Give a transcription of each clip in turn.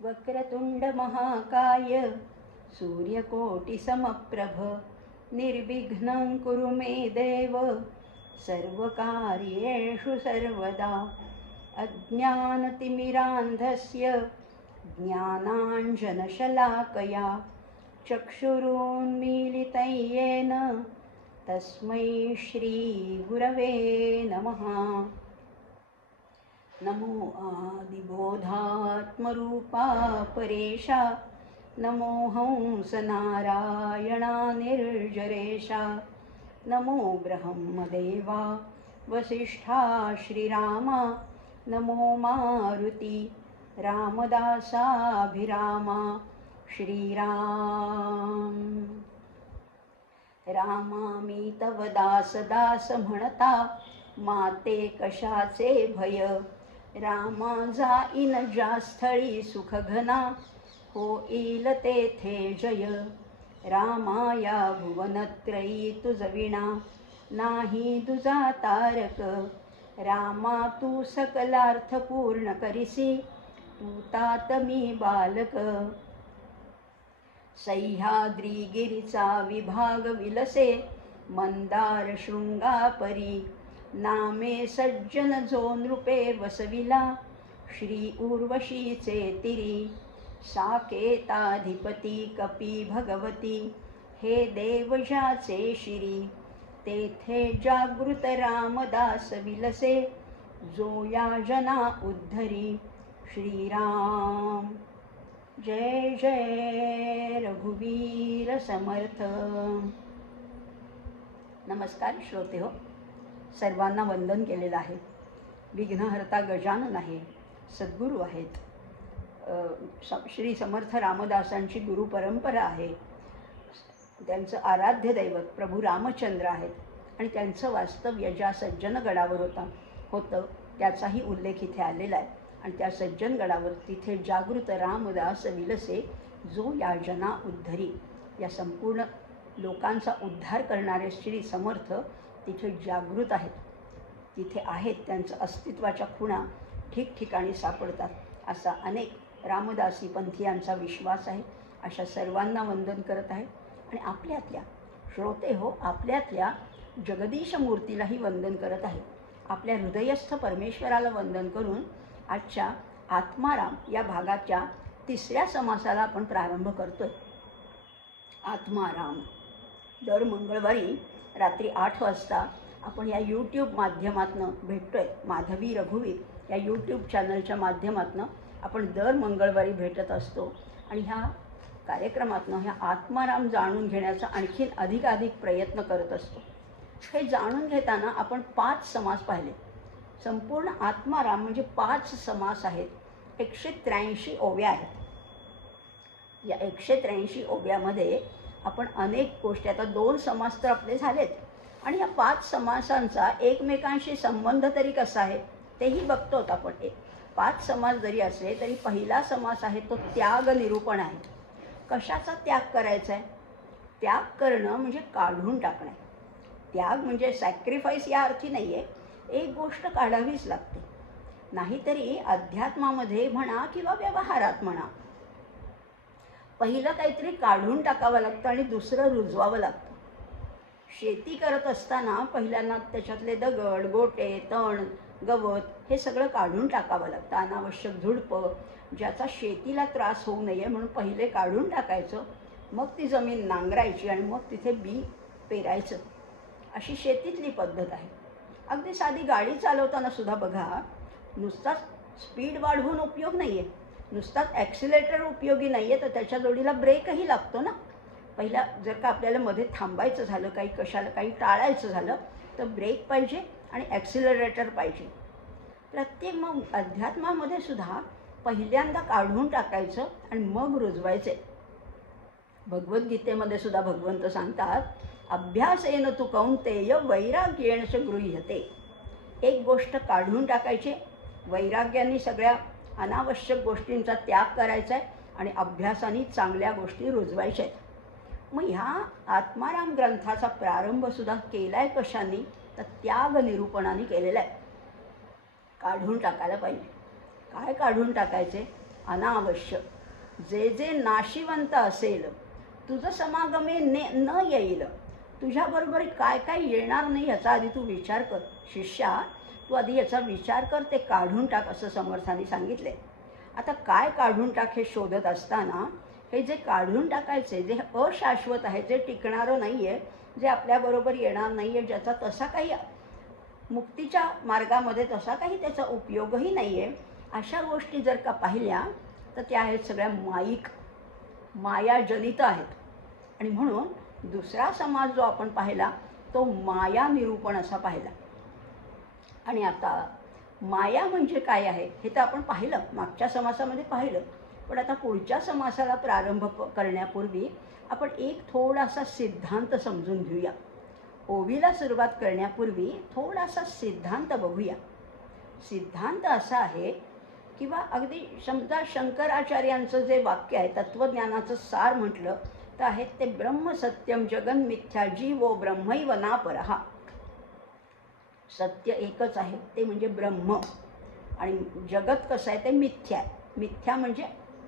वक्रतुंड महाकाय सूर्यकोटिसमप्रभ निर्विघ्नं कुरु मे देव सर्वकार्येषु सर्वदा। अज्ञानतिमिरान्धस्य ज्ञानाञ्जनशलाकया चक्षुरुन्मीलितं येन तस्मै श्रीगुरवे नमः। नमो आदिबोधात्मरूपा परेशा नमो हंसनारायणा निर्जरेशा नमो ब्रह्मदेवा वसिष्ठा श्रीरामा नमो मारुती रामदासाभिरामा श्रीराम। रामा मी तव दास दास म्हणता माते कशाचे भय रामा जाईन ज्या स्थळी सुख घना होईल तेथे जय। रामा या भुवनत्रयी तुझ विना नाही तुझा तारक रामा तू सकलार्थ पूर्ण करिसी तू तात मी बालक। सह्याद्रीगिरीचा विभाग विलसे मंदार शृंगापरी नामे सज्जन जो नृपे वसविला श्री उर्वशीचे तिरी। साकेताधिपती कपी भगवती हे देवजाचे शिरी तेथे जागृत रामदास विलसे जो या जना उद्धरी। श्रीराम जय जय रघुवीर समर्थ। नमस्कार श्रोते हो, सर्वांना वंदन केलेलं आहे। विघ्नहर्ता गजानन आहे, सद्गुरू आहेत, श्री समर्थ रामदासांची गुरु परंपरा आहे, त्यांचं आराध्य दैवत प्रभू रामचंद्र आहेत आणि त्यांचं वास्तव्य ज्या सज्जन गडावर होतं त्याचाही उल्लेख इथे आलेला आहे। आणि त्या सज्जन गडावर तिथे जागृत रामदास विलसे जो या जना उद्धरी, या संपूर्ण लोकांचा उद्धार करणारे श्री समर्थ तिथे जागृत आहेत, तिथे आहेत, त्यांचं अस्तित्वाच्या खुणा ठिकठिकाणी सापडतात असा अनेक रामदासी पंथीयांचा विश्वास आहे। अशा सर्वांना वंदन करत आहे आणि आपल्यातल्या श्रोते हो, आपल्यातल्या जगदीश मूर्तीलाही वंदन करत आहे। आपल्या हृदयस्थ परमेश्वराला वंदन करून आजच्या आत्माराम या भागाच्या तिसऱ्या समासाला आपण प्रारंभ करतोय। आत्माराम दर मंगळवारी रात्री 8 वाजता आपण या यूट्यूब माध्यमातून भेटतोय। माधवी रघुवीर या यूट्यूब चॅनलच्या माध्यमातून आपण दर मंगळवारी भेटत असतो आणि ह्या कार्यक्रमातून ह्या आत्माराम जाणून घेण्याचा आणखीन अधिकाधिक प्रयत्न करत असतो। हे जाणून घेताना आपण 5 समास पाहिले। संपूर्ण आत्माराम म्हणजे 5 समास आहेत, 183 ओव्या आहेत। या 183 ओव्यामध्ये आपण अनेक गोष्टी, आता 2 समास तर आपले झालेत आणि या 5 समासांचा एकमेकांशी संबंध तरी कसा आहे तेही बघतो आपण। 5 समास जरी असले तरी पहिला समास आहे तो त्याग निरूपण आहे। कशाचा त्याग करायचा आहे? त्याग करणं म्हणजे काढून टाकणे। त्याग म्हणजे सॅक्रिफाईस या अर्थी नाही आहे, एक गोष्ट काढावीच लागते, नाहीतरी अध्यात्मामध्ये म्हणा किंवा व्यवहारात म्हणा पहिलं काहीतरी काढून टाकावं लागतं आणि दुसरं रुजवावं लागतं। शेती करत असताना पहिल्यांदा त्याच्यातले दगड गोटे तण गवत हे सगळं काढून टाकावं लागतं। अनावश्यक झुडपं ज्याचा शेतीला त्रास होऊ नये म्हणून पहिले काढून टाकायचं, मग ती जमीन नांगरायची आणि मग तिथे बी पेरायचं। अशी शेतीतली पद्धत आहे। अगदी साधी गाडी चालवताना सुद्धा बघा, नुसताच स्पीड वाढवून उपयोग नाही आहे, नुसताच ॲक्सिलेटर उपयोगी नाही आहे, तर त्याच्या जोडीला ब्रेकही लागतो ना। पहिला जर का आपल्याला मध्ये थांबायचं झालं, काही टाळायचं झालं तर ब्रेक पाहिजे आणि ॲक्सिलरेटर पाहिजे। प्रत्येक मग अध्यात्मामध्ये सुद्धा पहिल्यांदा काढून टाकायचं आणि मग रुजवायचे। भगवद्गीतेमध्ये सुद्धा भगवंत सांगतात, अभ्यासेन तु कौंतेय वैराग्येण च गृह्यते। एक गोष्ट काढून टाकायची, वैराग्याने सगळ्या अनावश्यक गोष्टींचा त्याग करायचा आहे आणि अभ्यासाने चांगल्या गोष्टी रुजवायच्या आहेत। मग ह्या आत्माराम ग्रंथाचा प्रारंभ सुद्धा केलाय कशाने तर त्याग निरूपणाने केलेला आहे। काढून टाकायला पाहिजे। काय काढून टाकायचे? अनावश्य जे जे नाशिवंत असेल तुझं समागमे न येईल, तुझ्याबरोबर काय काय येणार नाही याचा आधी तू विचार कर. शिष्या, तू आधी याचा विचार कर, ते काढून टाक असं समर्थांनी सांगितले. आता काय काढून टाक हे शोधत असताना हे जे काढून टाकायचे, जे अशाश्वत आहे, जे टिकणारं नाही आहे, जे आपल्याबरोबर येणार नाही आहे, ज्याचा तसा काही मुक्तीच्या मार्गामध्ये तसा काही त्याचा उपयोगही नाही आहे, अशा गोष्टी जर का पाहिल्या तर त्या आहेत सगळ्या मायाजनित आहेत. आणि म्हणून दुसरा समाज जो आपण पाहिला तो माया निरूपण असा पाहिला. आणि आता माया म्हणजे काय आहे हे तर आपण पाहिलं, मागच्या समासामध्ये पाहिलं. पण आता पुढच्या समासाला प्रारंभ करण्यापूर्वी आपण एक थोडासा सिद्धांत समजून घेऊया. ओवीला सुरुवात करण्यापूर्वी थोडासा सिद्धांत बघूया. सिद्धांत असा आहे किंवा अगदी समजा शंकराचार्यांचं जे वाक्य आहे, तत्त्वज्ञानाचं सार म्हटलं तर आहे ते ब्रह्म सत्यम जगन मिथ्या जीवो ब्रह्मैव नापरहा. सत्य एकच आहे ते म्हणजे ब्रह्म, आणि जगत कसं आहे ते मिथ्या आहे. मिथ्या म्हणजे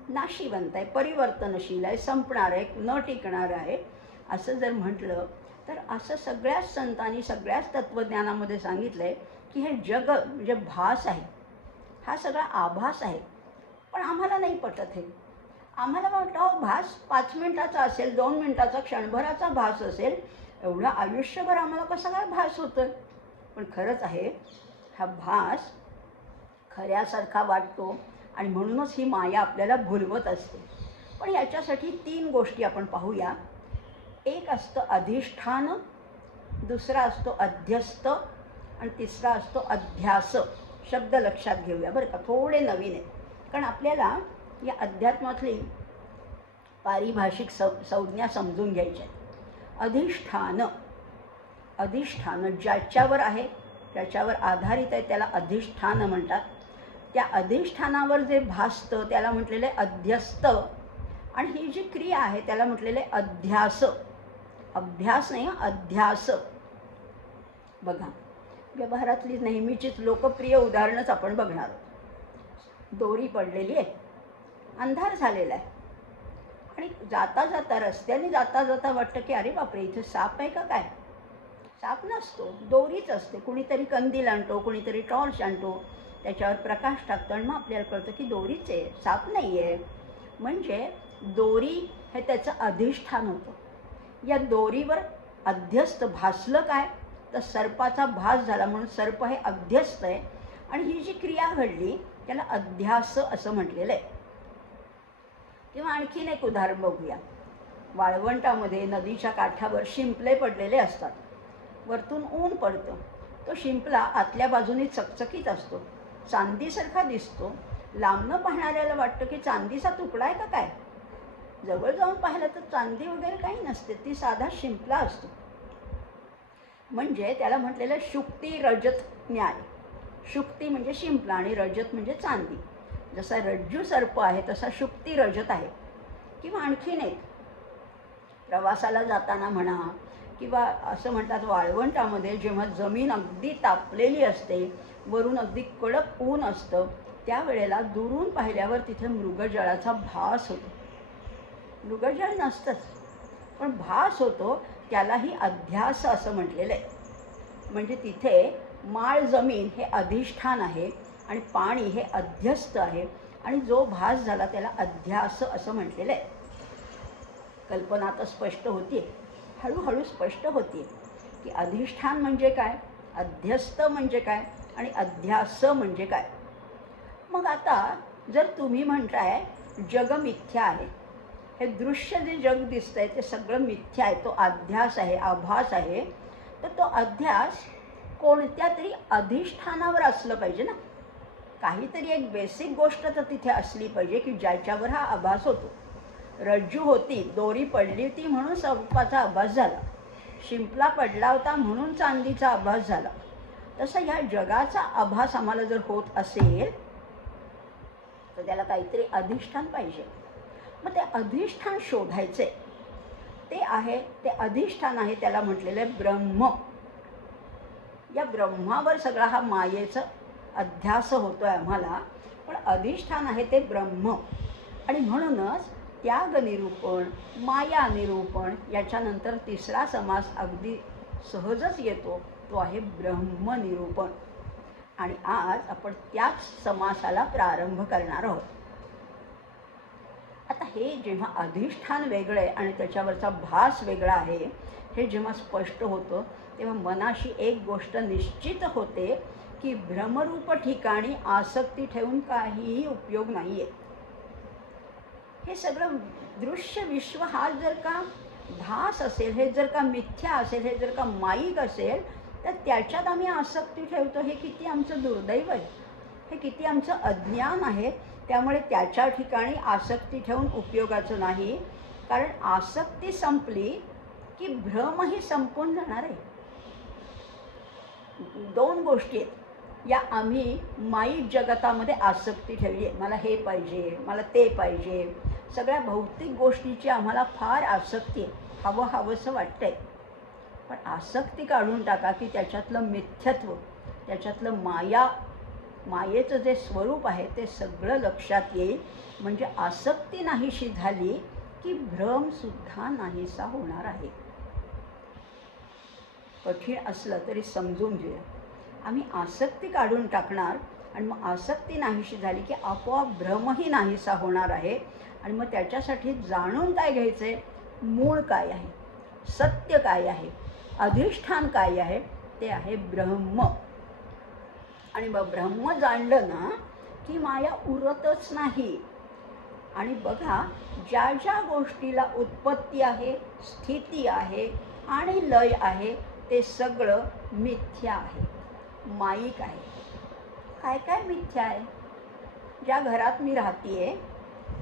नाशिवंत आहे, परिवर्तनशील आहे, संपणार आहे, न टिकणार आहे. असं जर म्हटलं तर असं सगळ्याच संतांनी सगळ्याच तत्त्वज्ञानामध्ये सांगितलं आहे की हे जग म्हणजे भास आहे, हा सगळा आभास आहे. पण आम्हाला नाही पटत हे. आम्हाला वाटतं भास 5 मिनिटाचा असेल, 2 मिनिटाचा, क्षणभराचा भास असेल, एवढं आयुष्यभर आम्हाला कसा काय भास होतोय. पण खरंच आहे हा भास खऱ्यासारखा वाटतो आणि म्हणूनच ही माया आपल्याला भुलवत असते. पण याच्यासाठी 3 गोष्टी आपण पाहूया. एक असतं अधिष्ठान, दुसरा असतो अध्यस्त आणि तिसरा असतो अध्यास. शब्द लक्षात घेऊया बरं का, थोडे नवीन आहेत, कारण आपल्याला या अध्यात्मातली पारिभाषिक संज्ञा समजून घ्यायच्या आहेत. अधिष्ठान ज्याच्यावर आहे, ज्याच्यावर आधारित आहे त्याला अधिष्ठान म्हणतात. त्या अधिष्ठानावर जे भासतं त्याला म्हटलेले अध्यस्त, आणि ही जी क्रिया आहे त्याला म्हटलेले अध्यास. अभ्यास नाही, अध्यास. बघा, व्यवहारातली नेहमीचीच लोकप्रिय उदाहरणच आपण बघणार आहोत. दोरी पडलेली आहे, अंधार झालेला आहे, आणि जाता जाता रस्त्याने जाता जाता वाटतं की अरे बापरे इथे साप आहे का काय. साप नसतो, दोरीच असते. कुणीतरी कंदील आणतो, कुणीतरी टॉर्च आणतो, त्याच्यावर प्रकाश टाकतो आणि मग आपल्याला कळतं की दोरीच आहे, साप नाही आहे. म्हणजे दोरी हे त्याचं अधिष्ठान होतं. या दोरीवर अध्यस्त भासलं काय तर सर्पाचा भास झाला, म्हणून सर्प हे अध्यस्त आहे. आणि ही जी क्रिया घडली त्याला अध्यास असं म्हटलेलं आहे. किंवा आणखीन एक उदाहरण बघूया. वाळवंटामध्ये नदीच्या काठावर शिंपले पडलेले असतात. वरतून ऊन पडतं, तो शिंपला आतल्या बाजूने चकचकीत असतो, चांदीसारखा दिसतो. लांबनं पाहणाऱ्याला वाटतं की चांदीचा तुकडा आहे का काय. जवळ जाऊन पाहिलं तर चांदी वगैरे काही नसते, ती साधा शिंपला असतो. म्हणजे त्याला म्हटलेलं शुक्ती रजत न्याय. शुक्ती म्हणजे शिंपला आणि रजत म्हणजे चांदी. जसा रज्जू सर्प आहे तसा शुक्ती रजत आहे. किंवा आणखीन एक, प्रवासाला जाताना म्हणा किंवा असं म्हणतात वाळवंटामध्ये जेव्हा जमीन अगदी तापलेली असते, वरून अगदी कडक ऊन असतं, त्यावेळेला दुरून पाहिल्यावर तिथे मृगजळाचा भास होतो. मृगजळ नसतंच पण भास होतो, त्यालाही अध्यास असं म्हटलेलं आहे. म्हणजे तिथे माळ जमीन हे अधिष्ठान आहे आणि पाणी हे अध्यस्त आहे, आणि जो भास झाला त्याला अध्यास असं म्हटलेलं आहे. कल्पना आता स्पष्ट होती, हळूहळू स्पष्ट होती की अधिष्ठान म्हणजे काय, अध्यस्त म्हणजे काय आणि अध्यास म्हणजे काय. मग आता जर तुम्ही म्हणताय जग मिथ्या आहे, हे दृश्य जे जग दिसतंय ते सगळं मिथ्या आहे, तो अध्यास आहे, आभास आहे, तर तो अध्यास कोणत्या तरी अधिष्ठानावर असलं पाहिजे ना. काहीतरी एक बेसिक गोष्ट तर तिथे असली पाहिजे की ज्याच्यावर हा आभास होतो. रज्जू होती, दोरी पडली होती म्हणून सर्पाचा आभास झाला, शिंपला पडला होता म्हणून चांदीचा आभास झाला. तसं ह्या जगाचा आभास आम्हाला जर होत असेल तर त्याला काहीतरी अधिष्ठान पाहिजे. मग ते अधिष्ठान शोधायचे, ते अधिष्ठान आहे त्याला म्हटलेलं ब्रह्म. या ब्रह्मावर सगळा हा मायेचा अध्यास होतोय आम्हाला. पण अधिष्ठान आहे ते ब्रह्म. आणि म्हणूनच त्याग निरूपण, माया निरूपण याच्यानंतर तिसरा समास अगदी सहजच येतो, तो आहे ब्रह्मनिरूपण. आणि आज आपण त्याच समासाला प्रारंभ करणार आहोत. आता हे जेव्हा अधिष्ठान वेगळं आहे आणि त्याच्यावरचा भास वेगळा आहे, हे जेव्हा स्पष्ट होतं तेव्हा मनाशी एक गोष्ट निश्चित होते की भ्रमरूप ठिकाणी आसक्ती ठेवून काहीही उपयोग नाही आहे. हे सगळं दृश्य विश्व हा जर का भास असेल, हे जर का मिथ्या असेल, हे जर का माईक असेल, तर त्याच्यात आम्ही आसक्ती ठेवतो. हे किती आमचं दुर्दैव आहे, हे किती आमचं अज्ञान आहे. त्यामुळे त्याच्या ठिकाणी आसक्ती ठेवून उपयोगाचं नाही, कारण आसक्ती संपली की भ्रमही संपून जाणार आहे. दोन गोष्टी आहेत या, आम्ही माईक जगतामध्ये आसक्ती ठेवली आहे. मला हे पाहिजे, मला ते पाहिजे, सगळ्या भौतिक गोष्टीची आम्हाला फार आसक्ती आहे, हवं हवंसं वाटतंय. पण आसक्ती काढून टाका की त्याच्यातलं मिथ्यत्व, त्याच्यातलं मायेचं जे स्वरूप आहे ते सगळं लक्षात येईल. म्हणजे आसक्ती नाहीशी झाली की भ्रमसुद्धा नाहीसा होणार आहे. कठीण असलं तरी समजून घेऊया. आम्ही आसक्ती काढून टाकणार आणि मग आसक्ती नाहीशी झाली की आपोआप भ्रमही नाहीसा होणार आहे. आणि मग त्याच्यासाठी जाणून काय घ्यायचं आहे, मूळ काय आहे, सत्य काय आहे, अधिष्ठान काय आहे, ते आहे ब्रह्म. आणि मग ब्रह्म जाणलं ना की माया उरतच नाही. आणि बघा, ज्या ज्या गोष्टीला उत्पत्ती आहे, स्थिती आहे आणि लय आहे, ते सगळं मिथ्या आहे, माईक आहे. काय काय मिथ्या आहे? ज्या घरात मी राहतीये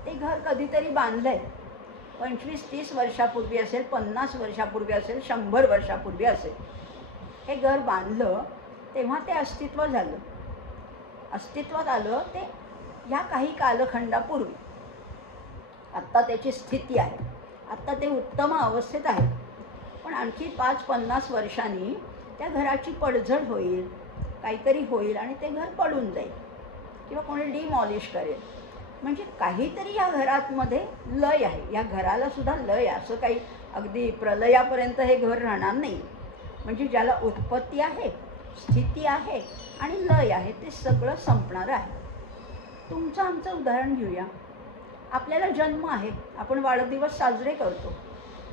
ते घर कधीतरी बांधलं आहे, 25-30 वर्षापूर्वी असेल, 50 वर्षापूर्वी असेल, 100 वर्षापूर्वी असेल. हे घर बांधलं तेव्हा ते अस्तित्वात आलं ते ह्या काही कालखंडापूर्वी. आत्ता त्याची स्थिती आहे, आत्ता ते उत्तम अवस्थेत आहे. पण आणखी 5-50 वर्षांनी त्या घराची पडझड होईल, काहीतरी होईल आणि ते घर पडून जाईल किंवा कोणी डिमॉलिश करेल. म्हणजे काहीतरी या घरामध्ये लय आहे, या घराला सुद्धा लय आहे. असं काही अगदी प्रलयापर्यंत हे घर राहणार नाही. म्हणजे ज्याला उत्पत्ती आहे, स्थिती आहे आणि लय आहे, ते सगळं संपणार आहे. तुमचं आमचं उदाहरण घेऊया. आपल्याला जन्म आहे, आपण वाढदिवस साजरे करतो.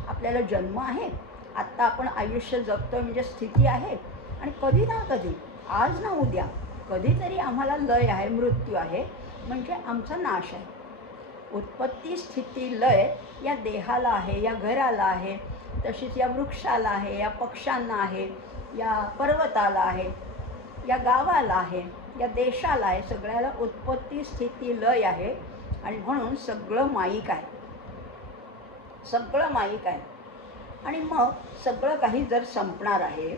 आपल्याला जन्म आहे, आत्ता आपण आयुष्य जगतो, म्हणजे स्थिती आहे. आणि कधी ना कधी, आज ना उद्या, कधीतरी आम्हाला लय आहे, मृत्यू आहे, म्हणजे आमचा नाश आहे. उत्पत्ती, स्थिती, लय या देहाला आहे, या घराला आहे, तशीच या वृक्षाला आहे, या पक्ष्यांना आहे, या पर्वताला आहे, या गावाला आहे, या देशाला आहे. सगळ्याला उत्पत्ती, स्थिती, लय आहे. आणि म्हणून सगळं माईक आहे, सगळं माईक आहे. आणि मग सगळं काही जर संपणार आहे,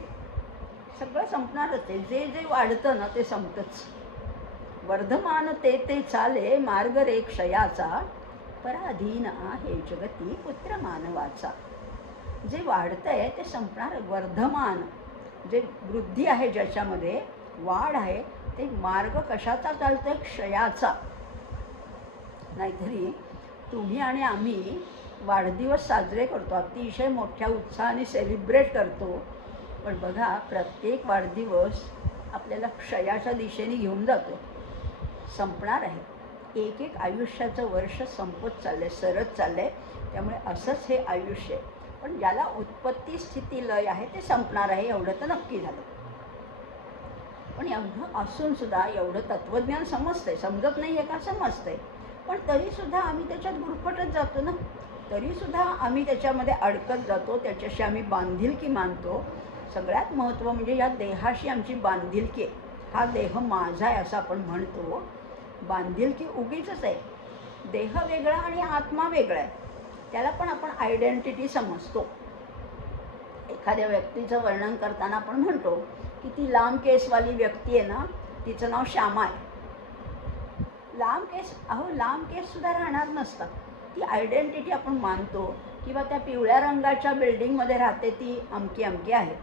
सगळं संपणारच आहे. जे जे वाढतं ना ते संपतंच. वर्धमान ते चाले मार्ग रे क्षयाचा, पराधीन आहे जगती पुत्र मानवाचा. जे वाढतंय ते संपणार. वर्धमान जे वृद्धी आहे, ज्याच्यामध्ये वाढ आहे, ते मार्ग कशाचा चालतोय, क्षयाचा. नाहीतरी तुम्ही आणि आम्ही वाढदिवस साजरे करतो, अतिशय मोठ्या उत्साहाने सेलिब्रेट करतो. पण बघा, प्रत्येक वाढदिवस आपल्याला क्षयाच्या दिशेने घेऊन जातो, संपणार आहे. एक एक आयुष्याचं वर्ष संपत चाललं आहे, सरत चाललं आहे. त्यामुळे असंच हे आयुष्य आहे. पण ज्याला उत्पत्ती, स्थिती, लय आहे ते संपणार आहे, एवढं तर नक्की झालं. पण एवढं असूनसुद्धा एवढं तत्त्वज्ञान समजतंय, समजत नाही आहे का, समजतंय. पण तरीसुद्धा आम्ही त्याच्यात गुरफटत जातो ना, तरीसुद्धा आम्ही त्याच्यामध्ये अडकत जातो, त्याच्याशी आम्ही बांधिलकी मानतो. सगळ्यात महत्त्व म्हणजे या देहाशी आमची बांधिलकी आहे. हा देह माझा आहे असं आपण म्हणतो. बांधिलकी उगीचच आहे. देह वेगळा आणि आत्मा वेगळा आहे, त्याला पण आपण आयडेंटिटी समजतो. एखाद्या व्यक्तीचं वर्णन करताना आपण म्हणतो की ती लांब केसवाली व्यक्ती आहे ना, तिचं नाव श्यामा आहे. लांब केस, लांब केससुद्धा राहणार नसतात. ती आयडेंटिटी आपण मानतो. किंवा त्या पिवळ्या रंगाच्या बिल्डिंगमध्ये राहते ती अमकी अमकी आहे.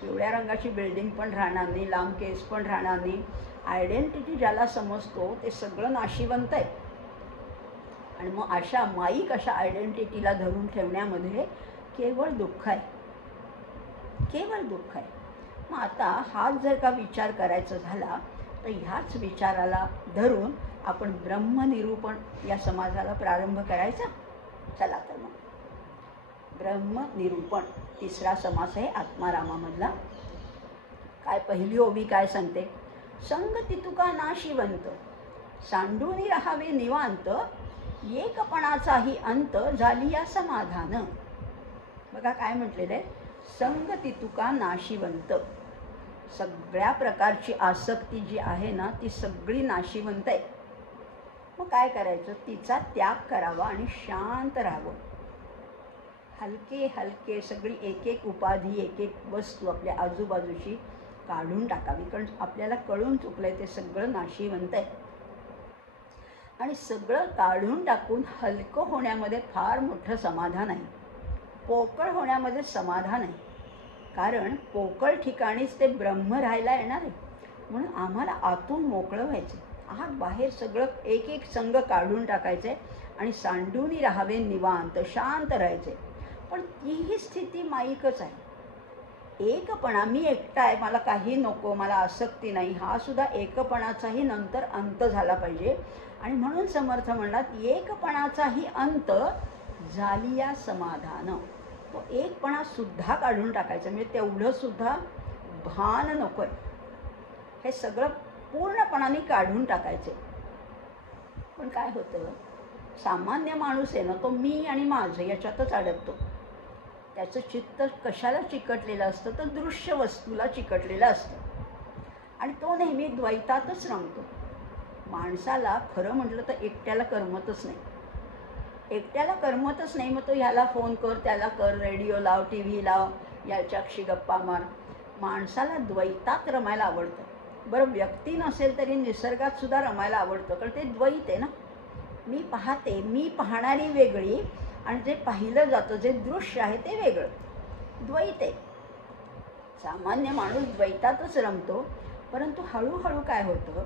पिवळ्या रंगाची बिल्डिंग पण राहणार नाही, लांब केस पण राहणार नाही. आयडेंटिटी ज्याला समजतो ते सगळं नाशिवंत आहे. आणि मग अशा माईक अशा आयडेंटिटीला धरून ठेवण्यामध्ये केवळ दुःख आहे, केवळ दुःख आहे. मग आता हाच जर का विचार करायचा झाला तर ह्याच विचाराला धरून आपण ब्रह्मनिरूपण या समाजाला प्रारंभ करायचा. चला तर मग ब्रह्मनिरूपण तिसरा समास आहे आत्मारामामधला. काय पहिली ओवी काय सांगते? संगती तुका नाशिवंत, सांडूनी राहावे निवांत, एकपणाचाही अंत झाली या समाधान. बघा काय म्हटलेलं आहे, संगती तुका नाशिवंत. सगळ्या प्रकारची आसक्ती जी आहे ना ती सगळी नाशिवंत आहे. मग काय करायचं? तिचा त्याग करावा आणि शांत राहावं. हलके हलके सगळी एक एक उपाधी एक एक वस्तू आपल्या आजूबाजूची काढून टाकावी. कारण आपल्याला कळून चुकलंय ते सगळं नाशिवंत आहे. आणि सगळं काढून टाकून हलकं होण्यामध्ये फार मोठं समाधान आहे. पोकळ होण्यामध्ये समाधान आहे. कारण पोकळ ठिकाणीच ते ब्रह्म राहायला येणार आहे. म्हणून आम्हाला आतून मोकळं व्हायचं. आत बाहेर सगळं एक एक संग काढून टाकायचे आणि सांडूनी राहावे निवांत, शांत राहायचे. पण तीही स्थिती माईकच आहे. एकपणा, मी एकटा आहे, मला काही नको, मला आसक्ती नाही, हा सुद्धा एकपणाचाही नंतर अंत झाला पाहिजे. आणि म्हणून समर्थ म्हणतात एकपणाचाही अंत झाली या समाधान. तो एकपणा सुद्धा काढून टाकायचा. म्हणजे तेवढं सुद्धा भान नको आहे. हे सगळं पूर्णपणाने काढून टाकायचे. पण काय होतं, सामान्य माणूस आहे ना तो मी आणि माझं याच्यातच अडकतो. त्याचं चित्त कशाला चिकटलेलं असतं तर दृश्य वस्तूला चिकटलेलं असतं. आणि तो नेहमी द्वैतातच रमतो. माणसाला खरं म्हटलं तर एकट्याला करमतच नाही. एकट्याला करमतच नाही. मग तो ह्याला फोन कर, त्याला कर, रेडिओ लाव, टी व्ही लाव, याच्याशी गप्पा मार. माणसाला द्वैतात रमायला आवडतं. बरं, व्यक्ती नसेल तरी निसर्गात सुद्धा रमायला आवडतं. कारण ते द्वैत आहे ना. मी पाहते, मी पाहणारी वेगळी आणि जे पाहिलं जातं जे दृश्य आहे ते वेगळं. द्वैत आहे. सामान्य माणूस द्वैतातच रमतो. परंतु हळूहळू काय होतं,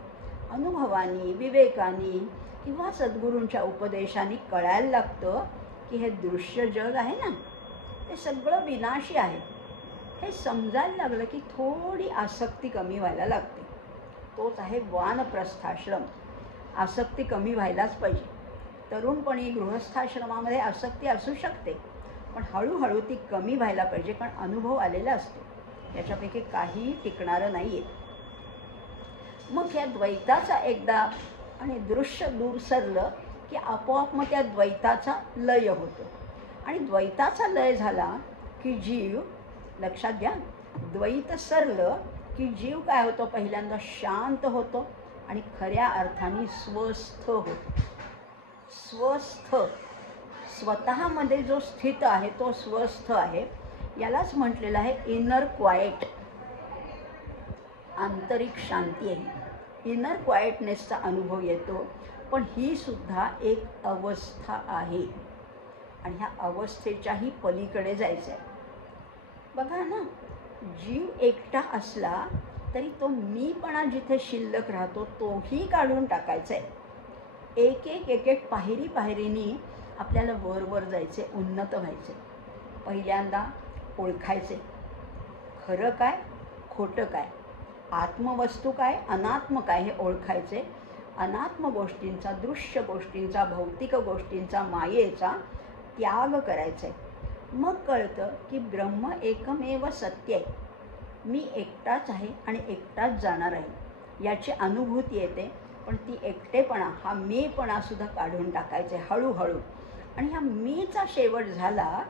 अनुभवानी, विवेकानी किंवा सद्गुरूंच्या उपदेशाने कळायला लागतं की हे दृश्य जग आहे ना ते सगळं विनाशी आहे. हे समजायला लागलं की थोडी आसक्ती कमी व्हायला लागते. तोच आहे वानप्रस्थाश्रम. आसक्ती कमी व्हायलाच पाहिजे. तरुणपणी गृहस्थाश्रमामध्ये आसक्ती असू शकते, पण हळूहळू ती कमी व्हायला पाहिजे. कारण अनुभव आलेला असतो, याच्यापैकी काही टिकणारं नाही आहे. मग ह्या द्वैताचा एकदा आणि दृश्य दूर सरलं की आपोआप मग त्या द्वैताचा लय होतो. आणि द्वैताचा लय झाला की जीव, लक्षात घ्या, द्वैत सरलं की जीव काय होतो, पहिल्यांदा शांत होतो आणि खऱ्या अर्थाने स्वस्थ होतो. स्वस्थ, स्वतःमध्ये जो स्थित आहे तो स्वस्थ आहे. यालाच म्हटलेलं आहे इनर क्वाएट, आंतरिक शांती आहे. इनर क्वाएटनेसचा अनुभव येतो. पण ही सुद्धा एक अवस्था आहे आणि ह्या अवस्थेच्याही पलीकडे जायचं आहे. बघा ना, जीव एकटा असला तरी तो मीपणा जिथे शिल्लक राहतो तोही काढून टाकायचा आहे. एक एक एक एक पायरी पायरीनी आपल्याला वर जायचे, उन्नत व्हायचे. पहिल्यांदा ओळखायचे खरं काय, खोटं काय, आत्मवस्तू काय, अनात्म काय हे ओळखायचे. अनात्म गोष्टींचा, दृश्य गोष्टींचा, भौतिक गोष्टींचा, मायेचा त्याग करायचा आहे. मग कळतं की ब्रह्म एकमेव सत्य आहे. मी एकटाच आहे आणि एकटाच जाणार आहे याची अनुभूती येते. पण ती एकटेपणा, हा मीपणासुद्धा काढून टाकायचे हळूहळू. आणि ह्या मीचा शेवट झाला,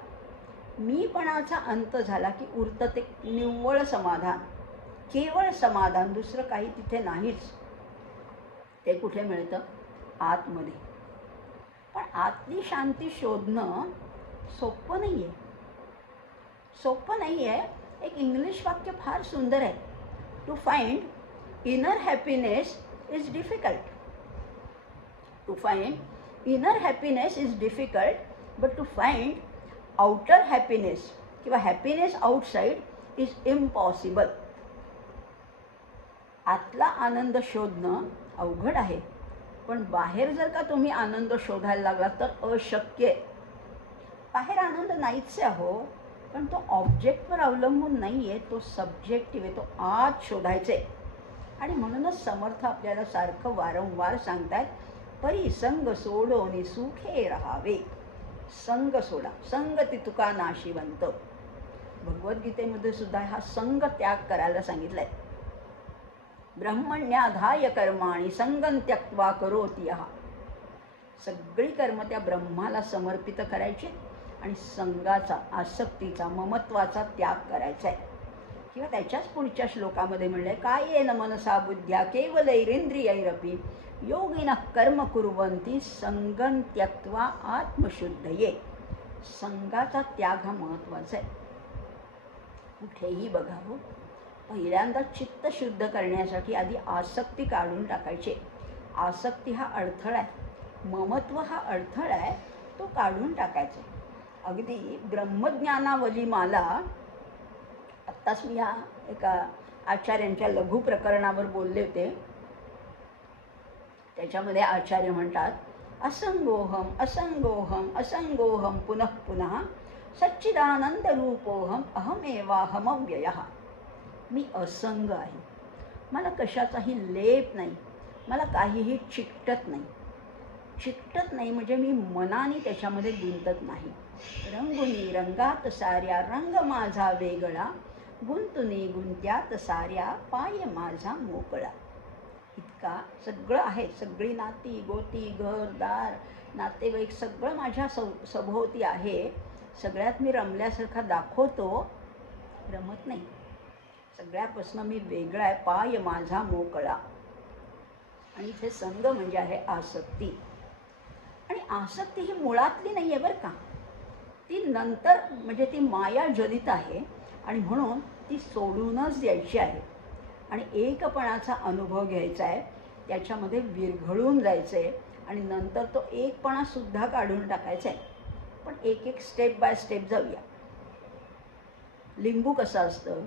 मीपणाचा अंत झाला की उरतं ते निव्वळ समाधान, केवळ समाधान. दुसरं काही तिथे नाहीच. ते कुठे मिळतं? आतमध्ये. पण आतली शांती शोधणं सोपं नाही आहे. सोपं नाही आहे. एक इंग्लिश वाक्य फार सुंदर आहे, to find inner happiness is difficult. To find inner happiness is difficult, but to find outer happiness किंवा हॅपीनेस आउटसाइड इज इम्पॉसिबल. आतला आनंद शोधणं अवघड आहे, पण बाहेर जर का तुम्ही आनंद शोधायला लागला तर अशक्य आहे. बाहेर आनंद नाहीच आहे हो, पण तो ऑब्जेक्टवर अवलंबून नाही आहे, तो सब्जेक्टिव्ह आहे, तो आत शोधायचा आहे. आणि म्हणूनच समर्थ आपल्याला सारखं वारंवार सांगतात, परी संग सोडोनी सुखे राहावे. संग सोडा, संग ती तुका नाशिवंत. भगवद्गीतेमध्ये सुद्धा हा संग त्याग करायला सांगितलंय. ब्रह्मण्याधाय कर्माणि संगं त्यक्त्वा करोति यः. सगळी कर्म त्या ब्रह्माला समर्पित करायची आणि संगाचा, आसक्तीचा, ममत्वाचा त्याग करायचा आहे. किंवा त्याच्याच पुढच्या श्लोकामध्ये म्हणलंय, कायेन मनसा बुद्ध्या केवलैरेंद्रियैरपि योगिनः कर्म कुर्वन्ति संगं त्यक्त्वा आत्मशुद्धये. संगाचा त्याग हा महत्त्वाचा आहे. कुठेही बघावं, पहिल्यांदा चित्त शुद्ध करण्यासाठी आधी आसक्ती काढून टाकायची. आसक्ती हा अडथळा आहे, ममत्व हा अडथळा आहे, तो काढून टाकायचा. अगदी ब्रह्मज्ञानावली माला, आत्ताच मी या एका आचार्यांच्या लघु प्रकरणावर बोलले होते. त्याच्यामध्ये आचार्य म्हणतात, असंगोहम असंगोहम असंगोहम पुनः पुनः सच्चिदानंद रूपोहम अहमेवाहमव्ययः. मी असंग आहे, मला कशाचाही लेप नाही, मला काहीही चिकटत नाही. चिकटत नाही म्हणजे मी मनाने त्याच्यामध्ये गुंतत नाही. रंगुनी रंगात साऱ्या रंग माझा वेगळा, गुंतुनी गुंत्यात साऱ्या पाय माझा मोकळा. इतका सगळं आहे, सगळी नाती गोती घरदार नातेवाईक सगळं माझ्या सभोवती आहे. सगळ्यात मी रमल्यासारखा दाखवतो, रमत नाही. सगळ्यापासून मी वेगळा आहे, पाय माझा मोकळा. आणि इथे संग म्हणजे आहे आसक्ती. आणि आसक्ती ही मुळातली नाही आहे बरं का, ती नंतर म्हणजे ती माया जनित आहे आणि म्हणून ती सोडूनच द्यायची आहे. आणि एकपणाचा अनुभव घ्यायचा आहे, त्याच्यामध्ये विरघळून जायचं आहे आणि नंतर तो एकपणासुद्धा काढून टाकायचा आहे. पण एक एक स्टेप बाय स्टेप जाऊया. लिंबू कसं असतं,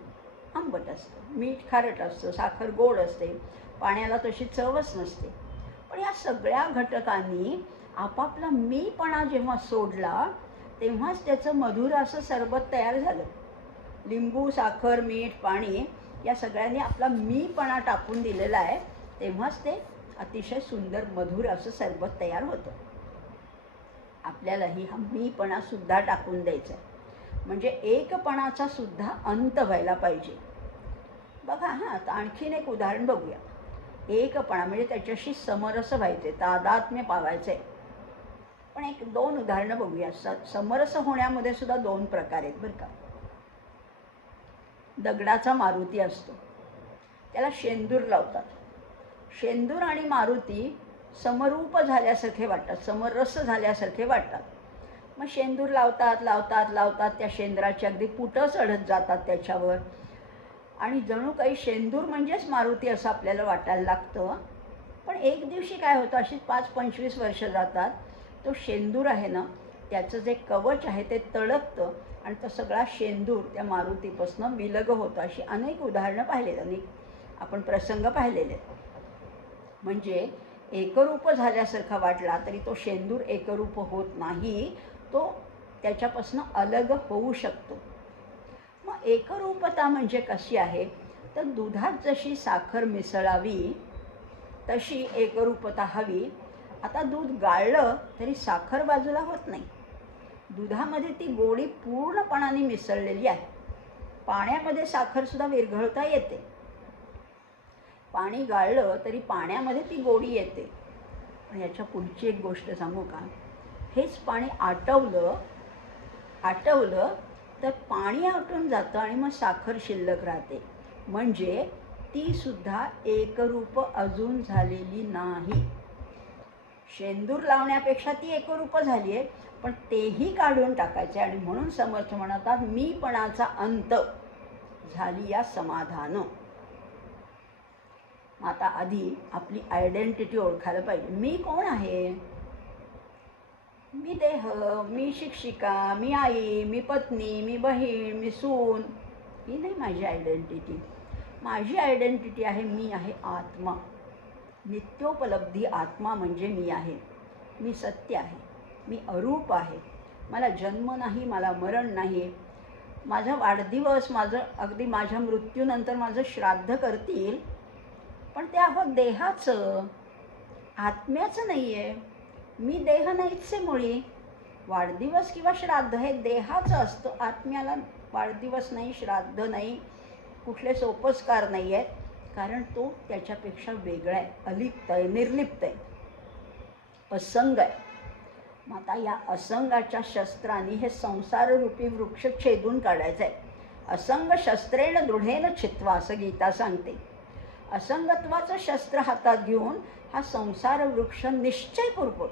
आंबट असतं, मीठ खारट असतं, साखर गोड असते, पाण्याला तशी चवच नसते. पण या सगळ्या घटकांनी आपापला मीपणा जेव्हा सोडला तेव्हाच त्याचं मधुर असं सरबत तयार झालं. लिंबू, साखर, मीठ, पाणी या सगळ्यांनी आपला मीपणा टाकून दिलेला आहे, तेव्हाच ते अतिशय सुंदर मधुर असं सरबत तयार होतं. आपल्यालाही हा मीपणासुद्धा टाकून द्यायचा आहे, म्हणजे एकपणाचा सुद्धा अंत व्हायला पाहिजे. बघा हां, आता आणखीन एक उदाहरण बघूया. एकपणा म्हणजे त्याच्याशी समरस व्हायचे, तादात्म्य पावायचं आहे. पण एक दोन उदाहरणं बघूया. समरस होण्यामध्ये सुद्धा दोन प्रकार आहेत बरं का. दगडाचा मारुती असतो, त्याला शेंदूर लावतात. शेंदूर आणि मारुती समरूप झाल्यासारखे वाटतात, समरस झाल्यासारखे वाटतात. मग शेंदूर लावतात लावतात लावतात, त्या शेंदराची अगदी पुटं चढत जातात त्याच्यावर आणि जणू काही शेंदूर म्हणजेच मारुती असं आपल्याला वाटायला लागतं. पण एक दिवशी काय होतं, अशीच 5-25 वर्ष जातात, तो शेंदूर आहे ना, त्याचं जे कवच आहे ते तळपतं आणि तो सगळा शेंदूर त्या मारुतीपासून विलग होतो. अशी अनेक उदाहरणं पाहिलेत, अनेक आपण प्रसंग पाहिलेले. म्हणजे एकरूप झाल्यासारखा वाटला तरी तो शेंदूर एकरूप होत नाही, तो त्याच्यापासून अलग होऊ शकतो. मग एकरूपता म्हणजे कशी आहे, तर दुधात जशी साखर मिसळावी तशी एकरूपता हवी. आता दूध गाळलं तरी साखर बाजूला होत नाही, दुधामध्ये ती गोडी पूर्णपणाने मिसळलेली आहे. पाण्यामध्ये साखरसुद्धा विरघळता येते, पाणी गाळलं तरी पाण्यामध्ये ती गोडी येते. पण याच्या पुढची एक गोष्ट सांगू का, हेच पाणी आटवलं तर पाणी आटून जातं आणि मग साखर शिल्लक राहते. म्हणजे ती सुद्धा एकरूप अजून झालेली नाही. शेंदूर लावण्यापेक्षा ती एकरूप झाली आहे, पण तेही काढून टाकायचे. आणि म्हणून समर्थ म्हणतात, मीपणाचा अंत झाली या समाधान. आता आधी आपली आयडेंटिटी ओळखायला पाहिजे. मी कोण आहे? मी देह, मी शिक्षिका, मी आई, मी पत्नी, मी बहीण, मी सून, ही नाही माझी आयडेंटिटी. माझी आयडेंटिटी आहे, मी आहे आत्मा. नित्योपलब्धी आत्मा म्हणजे मी आहे. मी सत्य आहे, मी अरूप आहे. मला जन्म नाही, मला मरण नाही. माझा वाढदिवस, अगदी माझ्या मृत्यूनंतर माझं श्राद्ध करतील, पण ते देहाचं, आत्म्याचं नाही आहे. मी देह नाहीच आहे मुळी. वाढदिवस किंवा श्राद्ध हे देहाचं असतं. आत्म्याला वाढदिवस नाही, श्राद्ध नाही, कुठले सोपस्कार नाही आहेत, कारण तो त्याच्यापेक्षा वेगळा आहे, अलिप्त आहे, निर्लिप्त आहे, असंग आहे. मग आता या असंगाच्या शस्त्राने हे संसाररूपी वृक्ष छेदून काढायचं आहे. असंग शस्त्रेण दृढेन छित्वा, असं गीता सांगते. असंगत्वाचं शस्त्र हातात घेऊन हा संसार वृक्ष निश्चयपूर्वक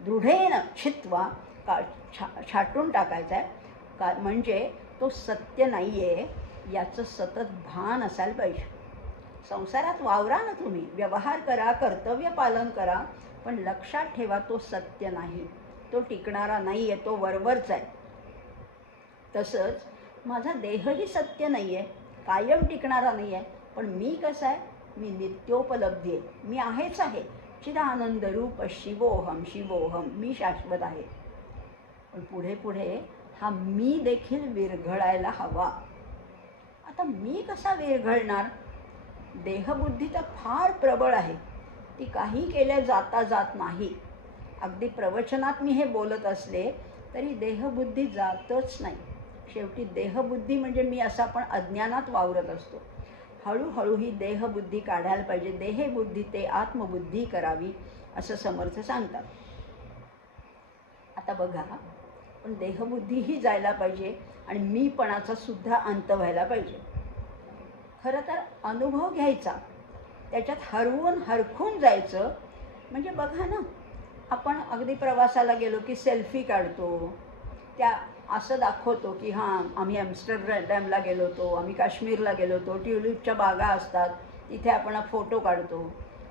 दृढेन छित्वा छाटून टाकायचा आहे. म्हणजे तो सत्य नाही आहे याचं सतत भान असायला पाहिजे. संसारात वावरा ना तुम्ही, व्यवहार करा, कर्तव्य पालन करा, पण लक्षात ठेवा तो सत्य नाही, तो टिकणारा नाही आहे, तो वरवरचा आहे. तसंच माझा देहही सत्य नाही आहे, कायम टिकणारा नाही आहे, पण मी कसा आहे, मी नित्योपलब्धी आहे, मी आहेच आहे. चिदानंद रूप शिवोहम शिवोहम, मी शाश्वत आहे. पण पुढे पुढे हा मी देखील विरघळायला हवा. आता मी कसा विरघळणार? देहबुद्धी तर फार प्रबळ आहे, ती काही केल्या जात नाही. अगदी प्रवचनात मी हे बोलत असले तरी देहबुद्धी जातच नाही. शेवटी देहबुद्धी म्हणजे मी असं आपण अज्ञानात वावरत असतो. हळूहळू ही देहबुद्धी काढायला पाहिजे. देहबुद्धी ते आत्मबुद्धी करावी असं समर्थ सांगतात. आता बघा, पण देहबुद्धीही जायला पाहिजे आणि मीपणाचा सुद्धा अंत व्हायला पाहिजे. खरं तर अनुभव घ्यायचा, त्याच्यात हरखून जायचं. म्हणजे बघा ना, आपण अगदी प्रवासाला गेलो की सेल्फी काढतो, त्या असं दाखवतो की हां आम्ही ॲम्स्टरडॅमला गेलो होतो, आम्ही काश्मीरला गेलो होतो, ट्युलिपच्या बागा असतात तिथे आपण फोटो काढतो.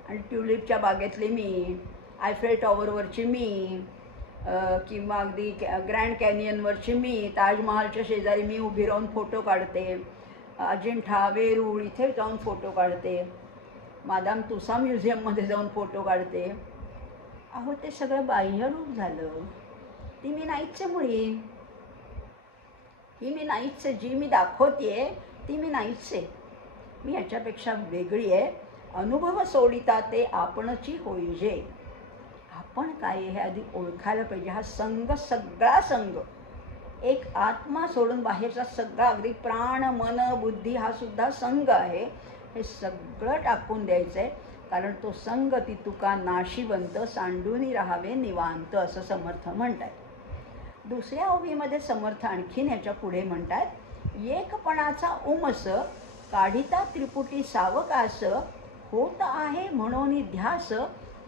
आणि ट्युलिपच्या बागेतली मी, आयफेल टॉवरवरची मी, किंवा अगदी ग्रँड कॅनियनवरची मी, ताजमहालच्या शेजारी मी उभी राहून फोटो काढते, अजिंठा, वेरूळ इथे जाऊन फोटो काढते, मादाम तुसा म्युझियममध्ये जाऊन फोटो काढते. अहो ते सगळं बाह्यरूप झालं. ती मी नाहीच आहे मुळी. ही मी नाहीच आहे. जी मी दाखवते ती मी नाहीच आहे. मी याच्यापेक्षा वेगळी आहे. अनुभव सोडिता ते आपणची होईजे. आपण काय हे आधी ओळखायला पाहिजे. हा संघ, सगळा संघ, एक आत्मा सोडून बाहेरचा सगळा, अगदी प्राण, मन, बुद्धी हा सुद्धा संघ आहे. हे सगळं टाकून द्यायचं आहे, कारण तो संघ ती तुका नाशिवंत, सांडूनी राहावे निवांत, असं समर्थ म्हणतात. दुसऱ्या ओवीमध्ये समर्थ आणखीन ह्याच्या पुढे म्हणतात, एकपणाचा उमस काढिता त्रिपुटी सावकास, होत आहे म्हणून ध्यास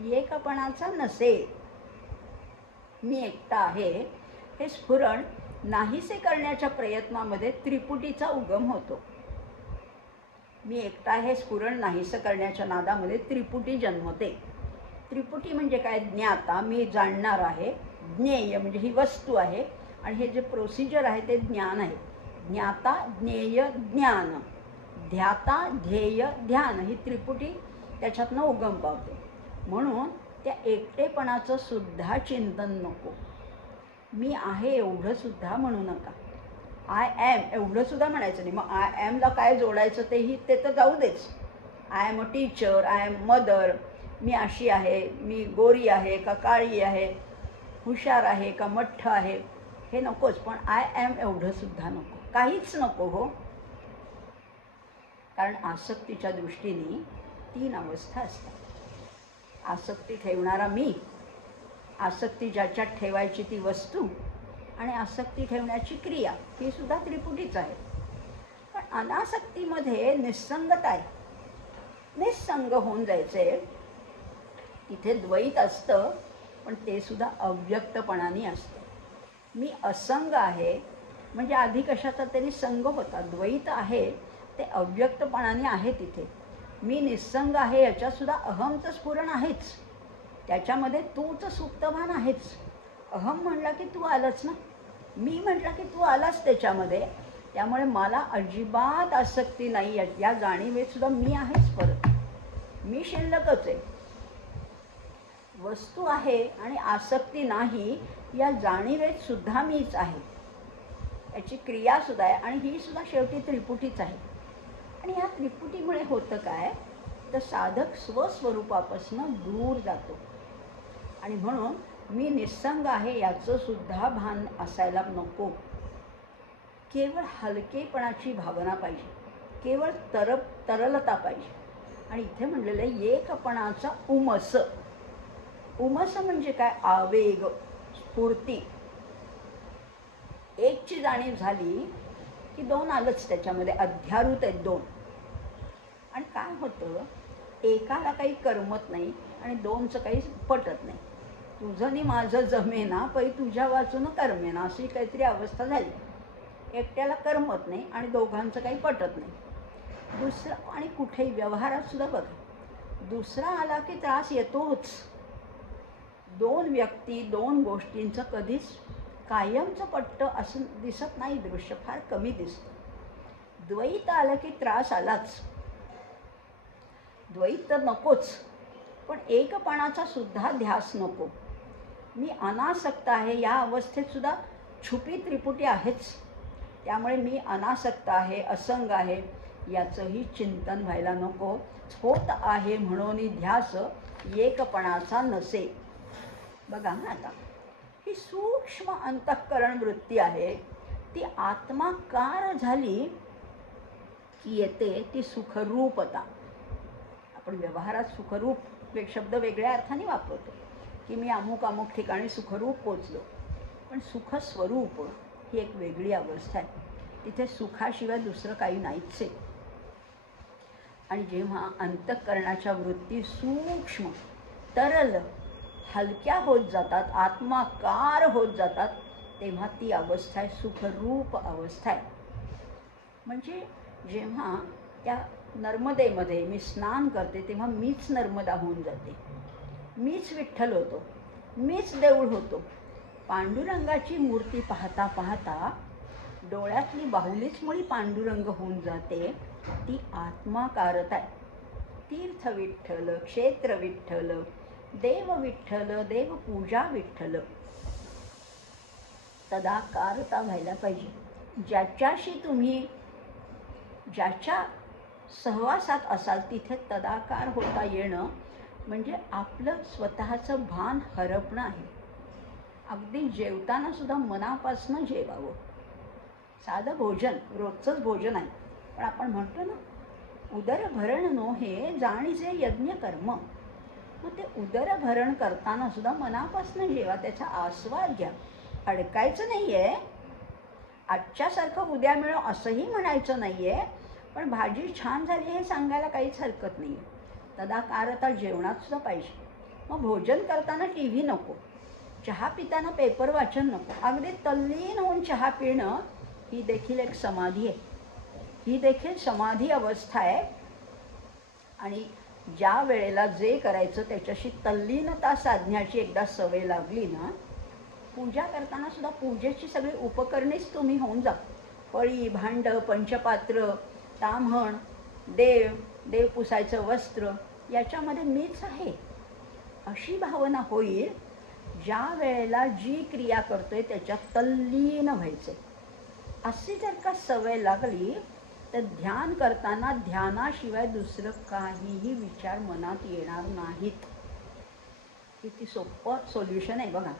एकपणाचा नसे. मी एकटा आहे हे स्फुरण नाहीसे करण्याच्या प्रयत्नामध्ये त्रिपुटीचा उगम होतो. मी एकटा हे स्फुरण नाहीसं करण्याच्या नादामध्ये त्रिपुटी जन्मते. त्रिपुटी म्हणजे काय? ज्ञाता, मी जाणणार आहे. ज्ञेय म्हणजे ही वस्तू आहे, आणि हे जे प्रोसिजर आहे ते ज्ञान आहे. ज्ञाता, ज्ञेय, ज्ञान, ध्याता, ध्येय, ध्यान, ही त्रिपुटी त्याच्यातनं उगम पावते. म्हणून त्या एकटेपणाचं सुद्धा चिंतन नको. मी आहे एवढं सुद्धा म्हणू नका. आय ॲम एवढं सुद्धा म्हणायचं नाही. मग आय ॲमला काय जोडायचं ते तर जाऊ देच. I am a teacher, I am mother, मी अशी आहे, मी गोरी आहे का काळी आहे, हुशार आहे का मठ्ठ आहे, हे नकोच. पण आय ॲम एवढं सुद्धा नको, काहीच नको हो. कारण आसक्तीच्या दृष्टीने 3 अवस्था असतात. आसक्ती ठेवणारा मी, आसक्ती ज्याच्यात ठेवायची ती वस्तू, आणि आसक्ती ठेवण्याची क्रिया, ही सुद्धा त्रिपुटीच आहे. पण अनासक्तीमध्ये निस्संगता आहे. निस्संग होऊन जायचे. तिथे द्वैत असतं, पण ते सुद्धा अव्यक्तपणाने असतं. मी असंग आहे म्हणजे आधी कशाचा तरी संग होता. द्वैत आहे ते अव्यक्तपणाने आहे तिथे. मी निस्संग आहे याच्यातसुद्धा अहमचं स्फुरण आहेच. त्याच्यामध्ये तूच सुप्तभान आहेच. अहम म्हणला की तू आलंच ना, मी म्हटलं की तू आलास त्याच्यामध्ये. त्यामुळे मला अजिबात आसक्ती नाही आहे. या जाणीवेत सुद्धा मी आहेच, परत मी शिल्लकच आहे. वस्तू आहे आणि आसक्ती नाही या जाणीवेत सुद्धा मीच आहे. याची क्रियासुद्धा आहे आणि ही सुद्धा शेवटी त्रिपुटीच आहे. आणि ह्या त्रिपुटीमुळे होतं काय, तर साधक स्वस्वरूपापासून दूर जातो. आणि म्हणून मी निस्संग आहे याचं सुद्धा भान असायला नको. केवळ हलकेपणाची भावना पाहिजे, केवळ तरलता पाहिजे. आणि इथे म्हणलेलं आहे एकपणाचा उमस. उमस म्हणजे काय, आवेग, स्फूर्ती. एकची जाणीव झाली की दोन आलंच त्याच्यामध्ये, अध्यारूत आहेत दोन. आणि काय होतं, एकाला काही करमत नाही आणि दोनचं काही पटत नाही. तुझं नि माझं जमेना पै तुझ्या वाचून करमेना, अशी काहीतरी अवस्था झाली. एकट्याला करमत नाही आणि दोघांचं काही पटत नाही. दुसरं, आणि कुठेही व्यवहारात सुद्धा बघा, दुसरा आला की त्रास येतोच. दोन व्यक्ती, दोन गोष्टींचं कधीच कायमचं पट्ट असं दिसत नाही. दृश्य फार कमी दिसतं. द्वैत आलं की त्रास आलाच. द्वैत तर नकोच, पण एकपणाचा सुद्धा ध्यास नको. मी अनासक्त आहे या अवस्थेत सुद्धा छुपी त्रिपुटी आहेच. त्यामुळे मी अनासक्त आहे, असंग आहे याचंही चिंतन व्हायला नको. होत आहे म्हणून ध्यास एकपणाचा नसे. बघा ना, आता ही सूक्ष्म अंतःकरण वृत्ती आहे, ती आत्माकार झाली की येते ती सुखरूपता. आपण व्यवहारात सुखरूप शब्द वेगळ्या अर्थाने वापरतो की मी अमुक अमुक ठिकाणी सुखरूप पोचलो. पण सुखस्वरूप ही एक वेगळी अवस्था आहे. तिथे सुखाशिवाय दुसरं काही नाहीच आहे. आणि जेव्हा अंतःकरणाच्या वृत्ती सूक्ष्म, तरल, हलक्या होत जातात, आत्माकार होत जातात, तेव्हा ती अवस्था आहे सुखरूप अवस्था आहे. म्हणजे जेव्हा त्या नर्मदेमध्ये मी स्नान करते तेव्हा मीच नर्मदा होऊन जाते, मीच विठ्ठल होतो, मीच देऊळ होतो. पांडुरंगाची मूर्ती पाहता पाहता डोळ्यातली बाहुलीच मुळी पांडुरंग होऊन जाते. ती आत्माकारता आहे. तीर्थ विठ्ठल, क्षेत्र विठ्ठल, देव विठ्ठल, देवपूजा विठ्ठल. तदाकारता व्हायला पाहिजे. ज्याच्याशी तुम्ही ज्याच्या सहवासात असाल तिथे तदाकार होता येणं म्हणजे आपलं स्वतःचं भान हरपणं आहे. अगदी जेवताना सुद्धा मनापासून जेवावं. साधं भोजन, रोजचंच भोजन आहे, पण आपण म्हणतो ना, उदरभरण नो हे जाणीचे यज्ञ कर्म. मग ते उदरभरण करताना सुद्धा मनापासून जेवा, त्याचा आस्वाद घ्या. अडकायचं नाही आहे, आजच्यासारखं उद्या मिळो असंही म्हणायचं नाही आहे, पण भाजी छान झाली हे सांगायला काहीच हरकत नाही आहे. तदाकारता जेवणात सुद्धा पाहिजे. मग भोजन करताना टी व्ही नको, चहा पिताना पेपर वाचन नको. अगदी तल्लीन होऊन चहा पिणं ही देखील एक समाधी आहे. ही देखील समाधी अवस्था आहे. आणि ज्या वेळेला जे करायचं त्याच्याशी तल्लीनता साधण्याची एकदा सवय लागली ना, पूजा करताना सुद्धा पूजेची सगळी उपकरणेच तुम्ही होऊन जा. पळी, भांड, पंचपात्र, ताम्हण, देव पुसायचं वस्त्र, याच्यामध्ये मीच आहे अशी भावना होईल. ज्या वेळेला जी क्रिया करतोय त्याच्यात तल्लीन व्हायचं. अशी जर का सवय लागली तर ध्यान करताना ध्यानाशिवाय दुसरं काहीही विचार मनात येणार नाहीत. किती सोपं सोल्युशन आहे बघा.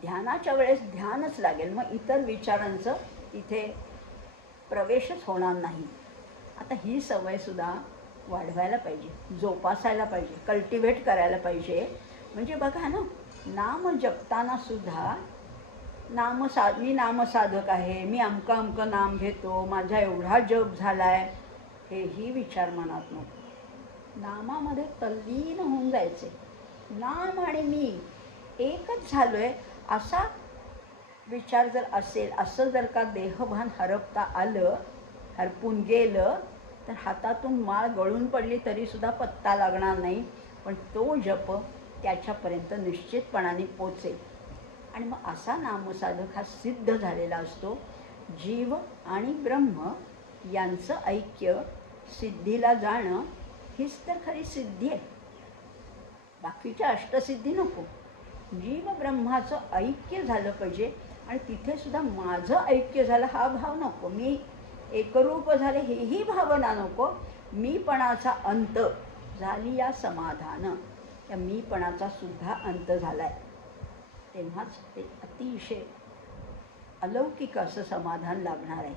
ध्यानाच्या वेळेस ध्यानच लागेल, मग इतर विचारांचं इथे प्रवेशच होणार नाही. आता ही सवयसुद्धा वाढवायला पाहिजे, जोपासायला पाहिजे, कल्टिवेट करायला पाहिजे. म्हणजे बघा ना, नाम जपताना सुद्धा मी नामसाधक आहे, मी अमकं अमकं नाम घेतो, माझा एवढा जप झाला आहे, हेही विचार मनात नको. नामामध्ये तल्लीन होऊन जायचे. नाम आणि मी एकच झालो आहे असा विचार जर असेल, असं जर का देहभान हरपता आलं, हरपून गेलं, तर हातातून माळ गळून पडली तरीसुद्धा पत्ता लागणार नाही. पण तो जप त्याच्यापर्यंत निश्चितपणाने पोचेल. आणि मग असा नामसाधक हा सिद्ध झालेला असतो. जीव आणि ब्रह्म यांचं ऐक्य सिद्धीला जाणं हीच तर खरी सिद्धी आहे. बाकीच्या अष्टसिद्धी नको. जीव ब्रह्माचं ऐक्य झालं पाहिजे आणि तिथे सुद्धा माझं ऐक्य झालं हा भाव नको. मी एकरूप झाले हेही भावना नको. मीपणाचा अंत झाली या समाधान. त्या मीपणाचा सुद्धा अंत झालाय. तेव्हाच ते अतिशय अलौकिक असं समाधान लाभणार आहे.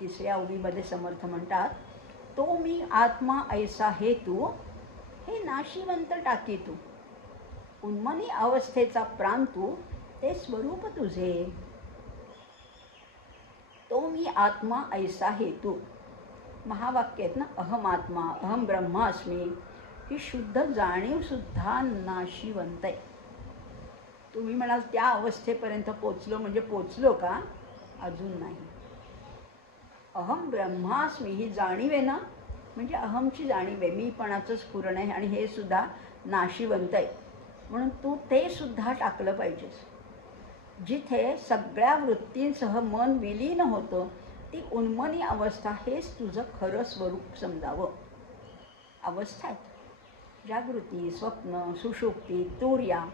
तिसऱ्या ओळीमध्ये समर्थ म्हणतात, तो मी आत्मा ऐसा हेतू हे नाशिवंत टाकी तू. उन्मनी अवस्थेचा प्रांतू ते स्वरूप तुझे. तो मी आत्मा ऐसा हेतू. महावाक्य आहेत ना, अहम आत्मा अहम ब्रह्मास्मी. ही शुद्ध जाणीवसुद्धा नाशिवंत आहे. तुम्ही म्हणाल त्या अवस्थेपर्यंत पोचलो म्हणजे पोचलो का? अजून नाही. अहम ब्रह्मास्मी ही जाणीव आहे ना, म्हणजे अहमची जाणीव आहे, मीपणाचं स्फुरण आहे आणि हे सुद्धा नाशिवंत आहे. म्हणून तू ते सुद्धा टाकलं पाहिजेस. जिथे सगळ्या वृत्तींसह मन विलीन होतं ती उन्मनी अवस्था हेच तुझं खरं स्वरूप समजावं. अवस्था आहेत जागृती, स्वप्न, सुषुप्ती, तुर्या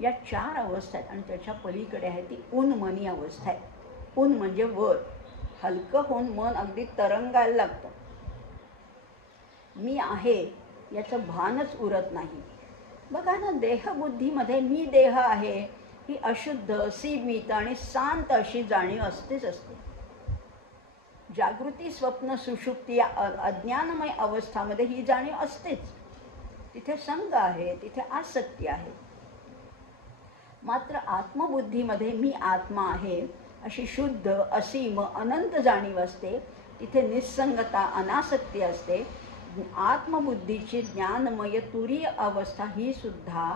या 4 अवस्था आहेत आणि त्याच्या पलीकडे आहे ती उन्मनी अवस्था आहे. उन म्हणजे वर, हलकं होऊन मन अगदी तरंगायला लागतं. मी आहे याचं भानच उरत नाही. बघा ना, देहबुद्धीमध्ये मी देह आहे ही अशुद्ध, सीमित आणि शांत अशी जाणीव असतेच असते. जागृती, स्वप्न, सुषुप्ती या अज्ञानमय अवस्थामध्ये ही जाणीव असतेच. तिथे संग आहे, तिथे आसक्ती आहे. मात्र आत्मबुद्धीमध्ये मी आत्मा आहे अशी शुद्ध, असीम, अनंत जाणीव असते. तिथे निस्संगता, अनासक्ती असते. आत्मबुद्धीची ज्ञानमय तुरीय अवस्था ही सुद्धा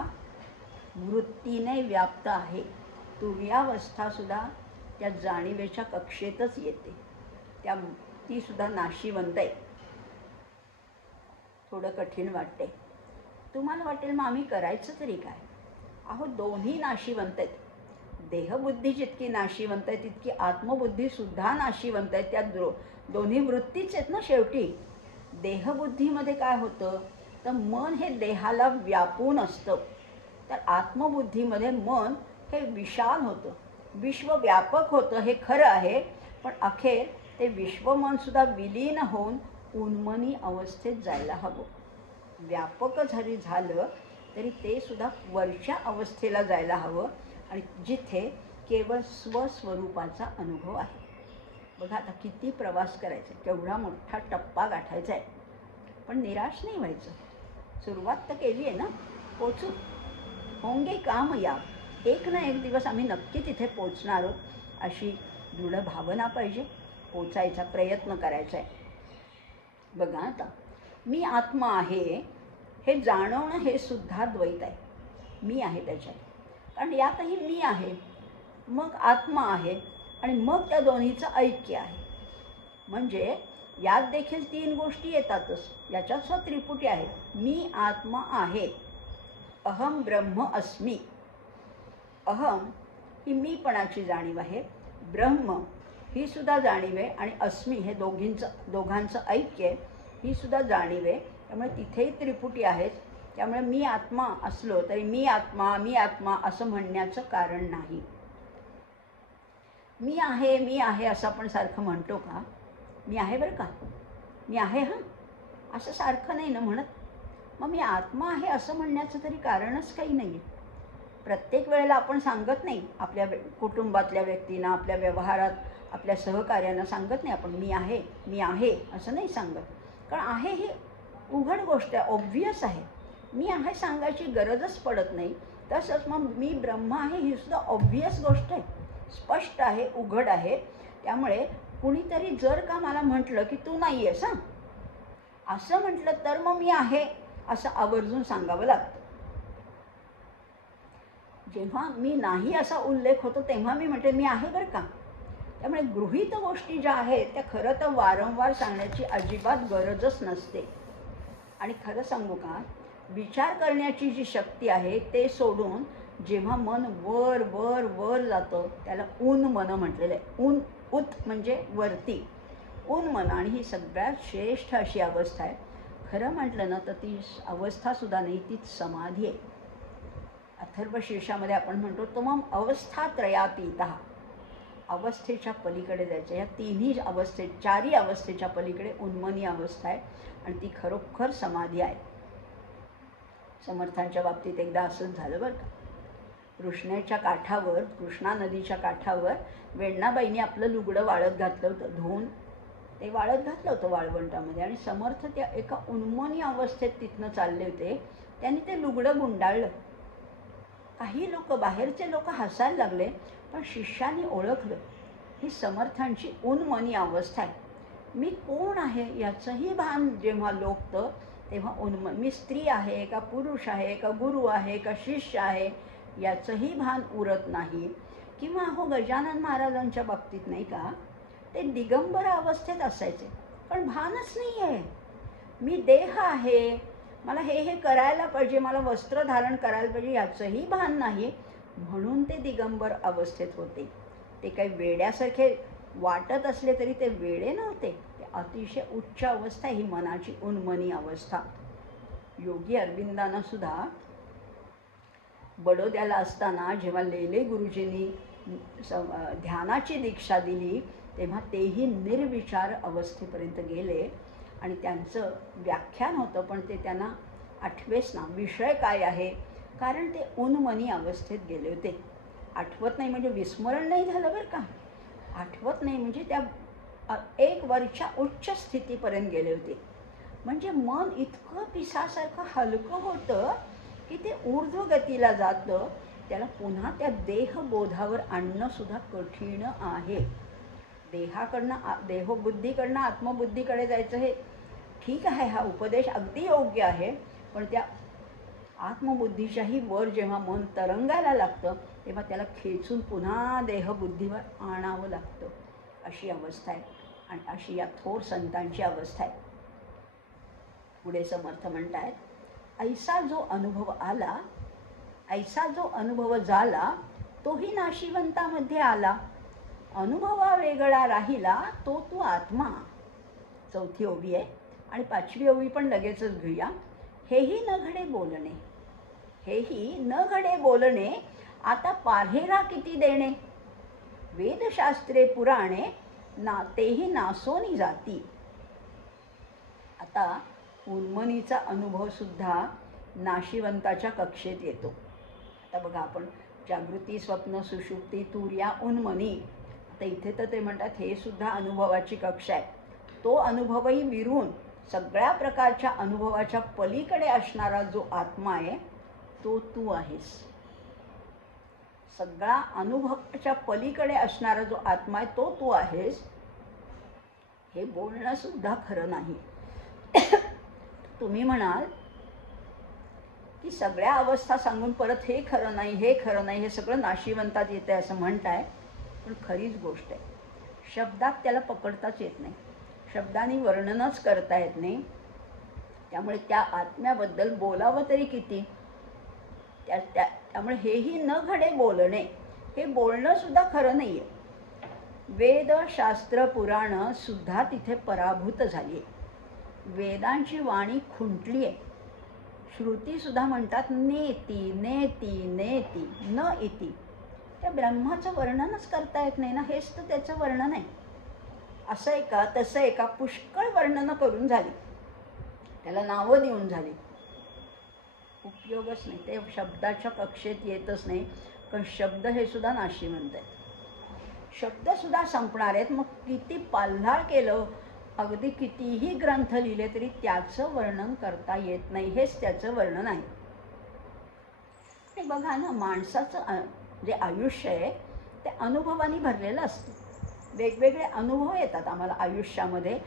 वृत्तीने व्याप्त आहे. तुर्यावस्था सुद्धा त्या जाणीवेच्या कक्षेतच येते. ती सुद्धा नाशिवंत आहे. थोडं कठीण वाटते. तुम्हाला वाटेल मग आम्ही करायचं तरी काय? अहो, दोन्ही नाशिवंत आहेत. देहबुद्धी जितकी नाशिवंत आहे तितकी आत्मबुद्धी सुद्धा नाशिवंत आहे. त्या दोन्ही वृत्तीच आहेत ना शेवटी. देहबुद्धीमध्ये काय होतं तर मन हे देहाला व्यापून असतं. तर आत्मबुद्धीमध्ये मन हे विशाल होतं, विश्वव्यापक होतं. हे खरं आहे, पण अखेर ते विश्वमनसुद्धा विलीन होऊन उन्मनी अवस्थेत जायला हवं. व्यापक जरी झालं तरी ते सुद्धा वरच्या अवस्थेला जायला हवं आणि जिथे केवळ स्वस्वरूपाचा अनुभव आहे. बघा आता किती प्रवास करायचा, केवढा मोठा टप्पा गाठायचा आहे, पण निराश नाही व्हायचं. सुरुवात तर केली आहे ना, पोचू. होंगे कामयाब. एक ना एक दिवस आम्ही नक्की तिथे पोचणार आहोत अशी दृढ भावना पाहिजे. पोचायचा प्रयत्न करायचा आहे. बघा आता, मी आत्मा आहे हे जाणवणं हे सुद्धा द्वैत आहे. मी आहे त्याच्यात, कारण यातही मी आहे, मग आत्मा आहे आणि मग त्या दोन्हीचं ऐक्य आहे. म्हणजे यात देखील 3 गोष्टी येतातच. याच्यात सुद्धा त्रिपुटी आहे. मी आत्मा आहे, अहम ब्रह्म अस्मी. अहम ही मीपणाची जाणीव आहे, ब्रह्म ही सुद्धा जाणीव आहे आणि अस्मी हे दोघांचं ऐक्य आहे, ही सुद्धा जाणीव आहे. त्यामुळे तिथेही त्रिपुटी आहेत. त्यामुळे मी आत्मा असलो तरी मी आत्मा असं म्हणण्याचं कारण नाही. मी आहे असं आपण सारखं म्हणतो का? मी आहे बरं का, मी आहे हां, असं सारखं नाही ना म्हणत. मग मी आत्मा आहे असं म्हणण्याचं तरी कारणच काही नाही आहे. प्रत्येक वेळेला आपण सांगत नाही आपल्या कुटुंबातल्या व्यक्तींना, आपल्या व्यवहारात आपल्या सहकार्यांना सांगत नाही आपण मी आहे असं नाही सांगत. कारण आहे ही उघड गोष्ट आहे, ऑब्व्हियस आहे. मी आहे सांगायची गरजच पडत नाही. तसंच मग मी ब्रह्म आहे ही सुद्धा ऑब्व्हियस गोष्ट आहे, स्पष्ट आहे, उघड आहे. त्यामुळे कुणीतरी जर का मला म्हटलं की तू नाही आहेस हां असं म्हटलं तर मग मी आहे असं आवर्जून सांगावं लागतं. जेव्हा मी नाही असा उल्लेख होतो तेव्हा मी म्हणते मी आहे बरं का. त्यामुळे गृहीत गोष्टी ज्या आहेत त्या खरं तर वारंवार सांगण्याची अजिबात गरजच नसते. आणि खरं सांगू का, विचार करण्याची जी शक्ती आहे ते सोडून जेव्हा मन वर वर वर जातं त्याला ऊन मन म्हटलेलं आहे. ऊन उत म्हणजे वरती, उन्मन, आणि ही सगळ्यात श्रेष्ठ अशी अवस्था आहे. खरं म्हटलं ना तर ती अवस्थासुद्धा नाही, तीच समाधी आहे. अथर्वशीर्षामध्ये आपण म्हणतो तो मग अवस्थात्रयातीत, अवस्थेच्या पलीकडे जायचं. या तिन्ही चारही अवस्थेच्या पलीकडे उन्मनी अवस्था आहे आणि ती खरोखर समाधी आहे. समर्थांच्या बाबतीत एकदा असंच झालं बरं का. कृष्णेच्या काठावर, कृष्णा नदीच्या काठावर वेण्णाबाईंनी आपलं लुगडं वाळत घातलं होतं, धुवून ते वाळत घातलं होतं वाळवंटामध्ये, आणि समर्थ त्या एका उन्मनी अवस्थेत तिथनं चालले होते. त्यांनी ते लुगडं गुंडाळलं. काही लोक, बाहेरचे लोक हसायला लागले, पण शिष्याने ओळखलं ही समर्थांची उन्मनी अवस्था आहे. मी कोण आहे याचंही भान जेव्हा लोकतं तेव्हा मी स्त्री आहे का पुरुष आहे का गुरु आहे का शिष्य आहे याचंही भान उरत नाही. किंवा हो गजानन महाराजांच्या बाबतीत नाही का, ते दिगंबर अवस्थेत असायचे पण भानच नाही आहे. मी देह आहे, मला हे करायला पाहिजे, मला वस्त्र धारण करायला पाहिजे याचंही भान नाही, म्हणून ते दिगंबर अवस्थेत होते. ते काही वेड्यासारखे वाटत असले तरी ते वेडे नव्हते, ते अतिशय उच्च अवस्था, ही मनाची उन्मनी अवस्था. योगी अरविंदांना सुद्धा बडोद्याला असताना जेव्हा लेले गुरुजींनी ध्यानाची दीक्षा दिली तेव्हा तेही निर्विचार अवस्थेपर्यंत गेले आणि त्यांचं व्याख्यान होतं, पण ते त्यांना आठवेच ना विषय काय आहे, कारण ते उन्मनी अवस्थेत गेले होते. आठवत नाही म्हणजे विस्मरण नाही झालं बरं का, आठवत नाही म्हणजे त्या एक वरच्या उच्च स्थितीपर्यंत गेले होते. म्हणजे मन इतकं पिसासारखं हलकं होतं की ते ऊर्ध्व गतीला जातं. त्याला पुन्हा त्या देहबोधावर आणणं सुद्धा कठीण आहे. देहबुद्धीकडनं आत्मबुद्धीकडे जायचं हे ठीक आहे, हा उपदेश अगदी योग्य आहे, पण त्या आत्मबुद्धीच्याही वर जेव्हा मन तरंगायला लागतं तेव्हा त्याला खेचून पुन्हा देहबुद्धीवर आणावं लागतं. अशी अवस्था आहे आणि अशी या थोर संतांची अवस्था आहे. पुढे समर्थ म्हणतायत, ऐसा जो अनुभव आला, ऐसा जो अनुभव झाला तोही नाशिवंतामध्ये आला, अनुभवा वेगळा राहिला तो तू आत्मा. चौथी ओवी आहे आणि पाचवी ओवी पण लगेचच घेऊया. हेही न घडे बोलणे, हेही न घडे बोलणे, आता पाऱ्हेरा किती देणे, वेदशास्त्रे पुराणे ना तेही नासोनी जाती. आता उन्मनीचा अनुभव सुद्धा नाशिवंताच्या कक्षेत येतो. आता बघा आपण जागृती, स्वप्न, सुषुप्ती, तुर्या, उन्मनी, आता इथे तर ते म्हणतात हे सुद्धा अनुभवाची कक्षा आहे. तो अनुभवही विरून सगळ्या प्रकारच्या अनुभवाच्या पलीकडे असणारा जो आत्मा आहे तो तू आहेस. सगळा अनुभवाच्या पलीकडे असणारा जो आत्मा आहे तो तू आहेस. हे बोलणं सुद्धा खरं नाही. तुम्ही म्हणाल की सगळ्या अवस्था सांगून परत हे खरं नाही, हे खरं नाही, हे सगळं नाशिवंतात येते असं म्हणताय, पण खरीच गोष्ट आहे. शब्दात त्याला पकडताच येत नाही, शब्दांनी वर्णनच करता येत नाही. त्यामुळे त्या आत्म्याबद्दल बोलावं तरी किती. त्यामुळे हेही न घडे बोलणे, हे बोलणं सुद्धा खरं नाही आहे. वेद, शास्त्र, पुराणं सुद्धा तिथे पराभूत झाली आहे. वेदांची वाणी खुंटली आहे. श्रुतीसुद्धा म्हणतात नेती नेती नेती न इति. त्या ब्रह्माचं वर्णनच करता येत नाही ना, हेच तर त्याचं वर्णन आहे. असं आहे का, तसं आहे का, पुष्कळ वर्णनं करून झाली, त्याला नावं देऊन झाली, उपयोगच नाही. ते शब्दाच्या कक्षेत येतच नाही, कारण शब्द हे सुद्धा नाशिवंत आहे. शब्दसुद्धा संपणार आहेत. मग किती पाल्हाळ केलं, अगदी कितीही ग्रंथ लिहिले तरी त्याचं वर्णन करता येत नाही, हेच त्याचं वर्णन आहे. ते बघा ना, माणसाचं जे आयुष्य आहे ते अनुभवांनी भरलेलं असतं. वेगवेगळे अनुभव येतात आम्हाला आयुष्यामध्ये.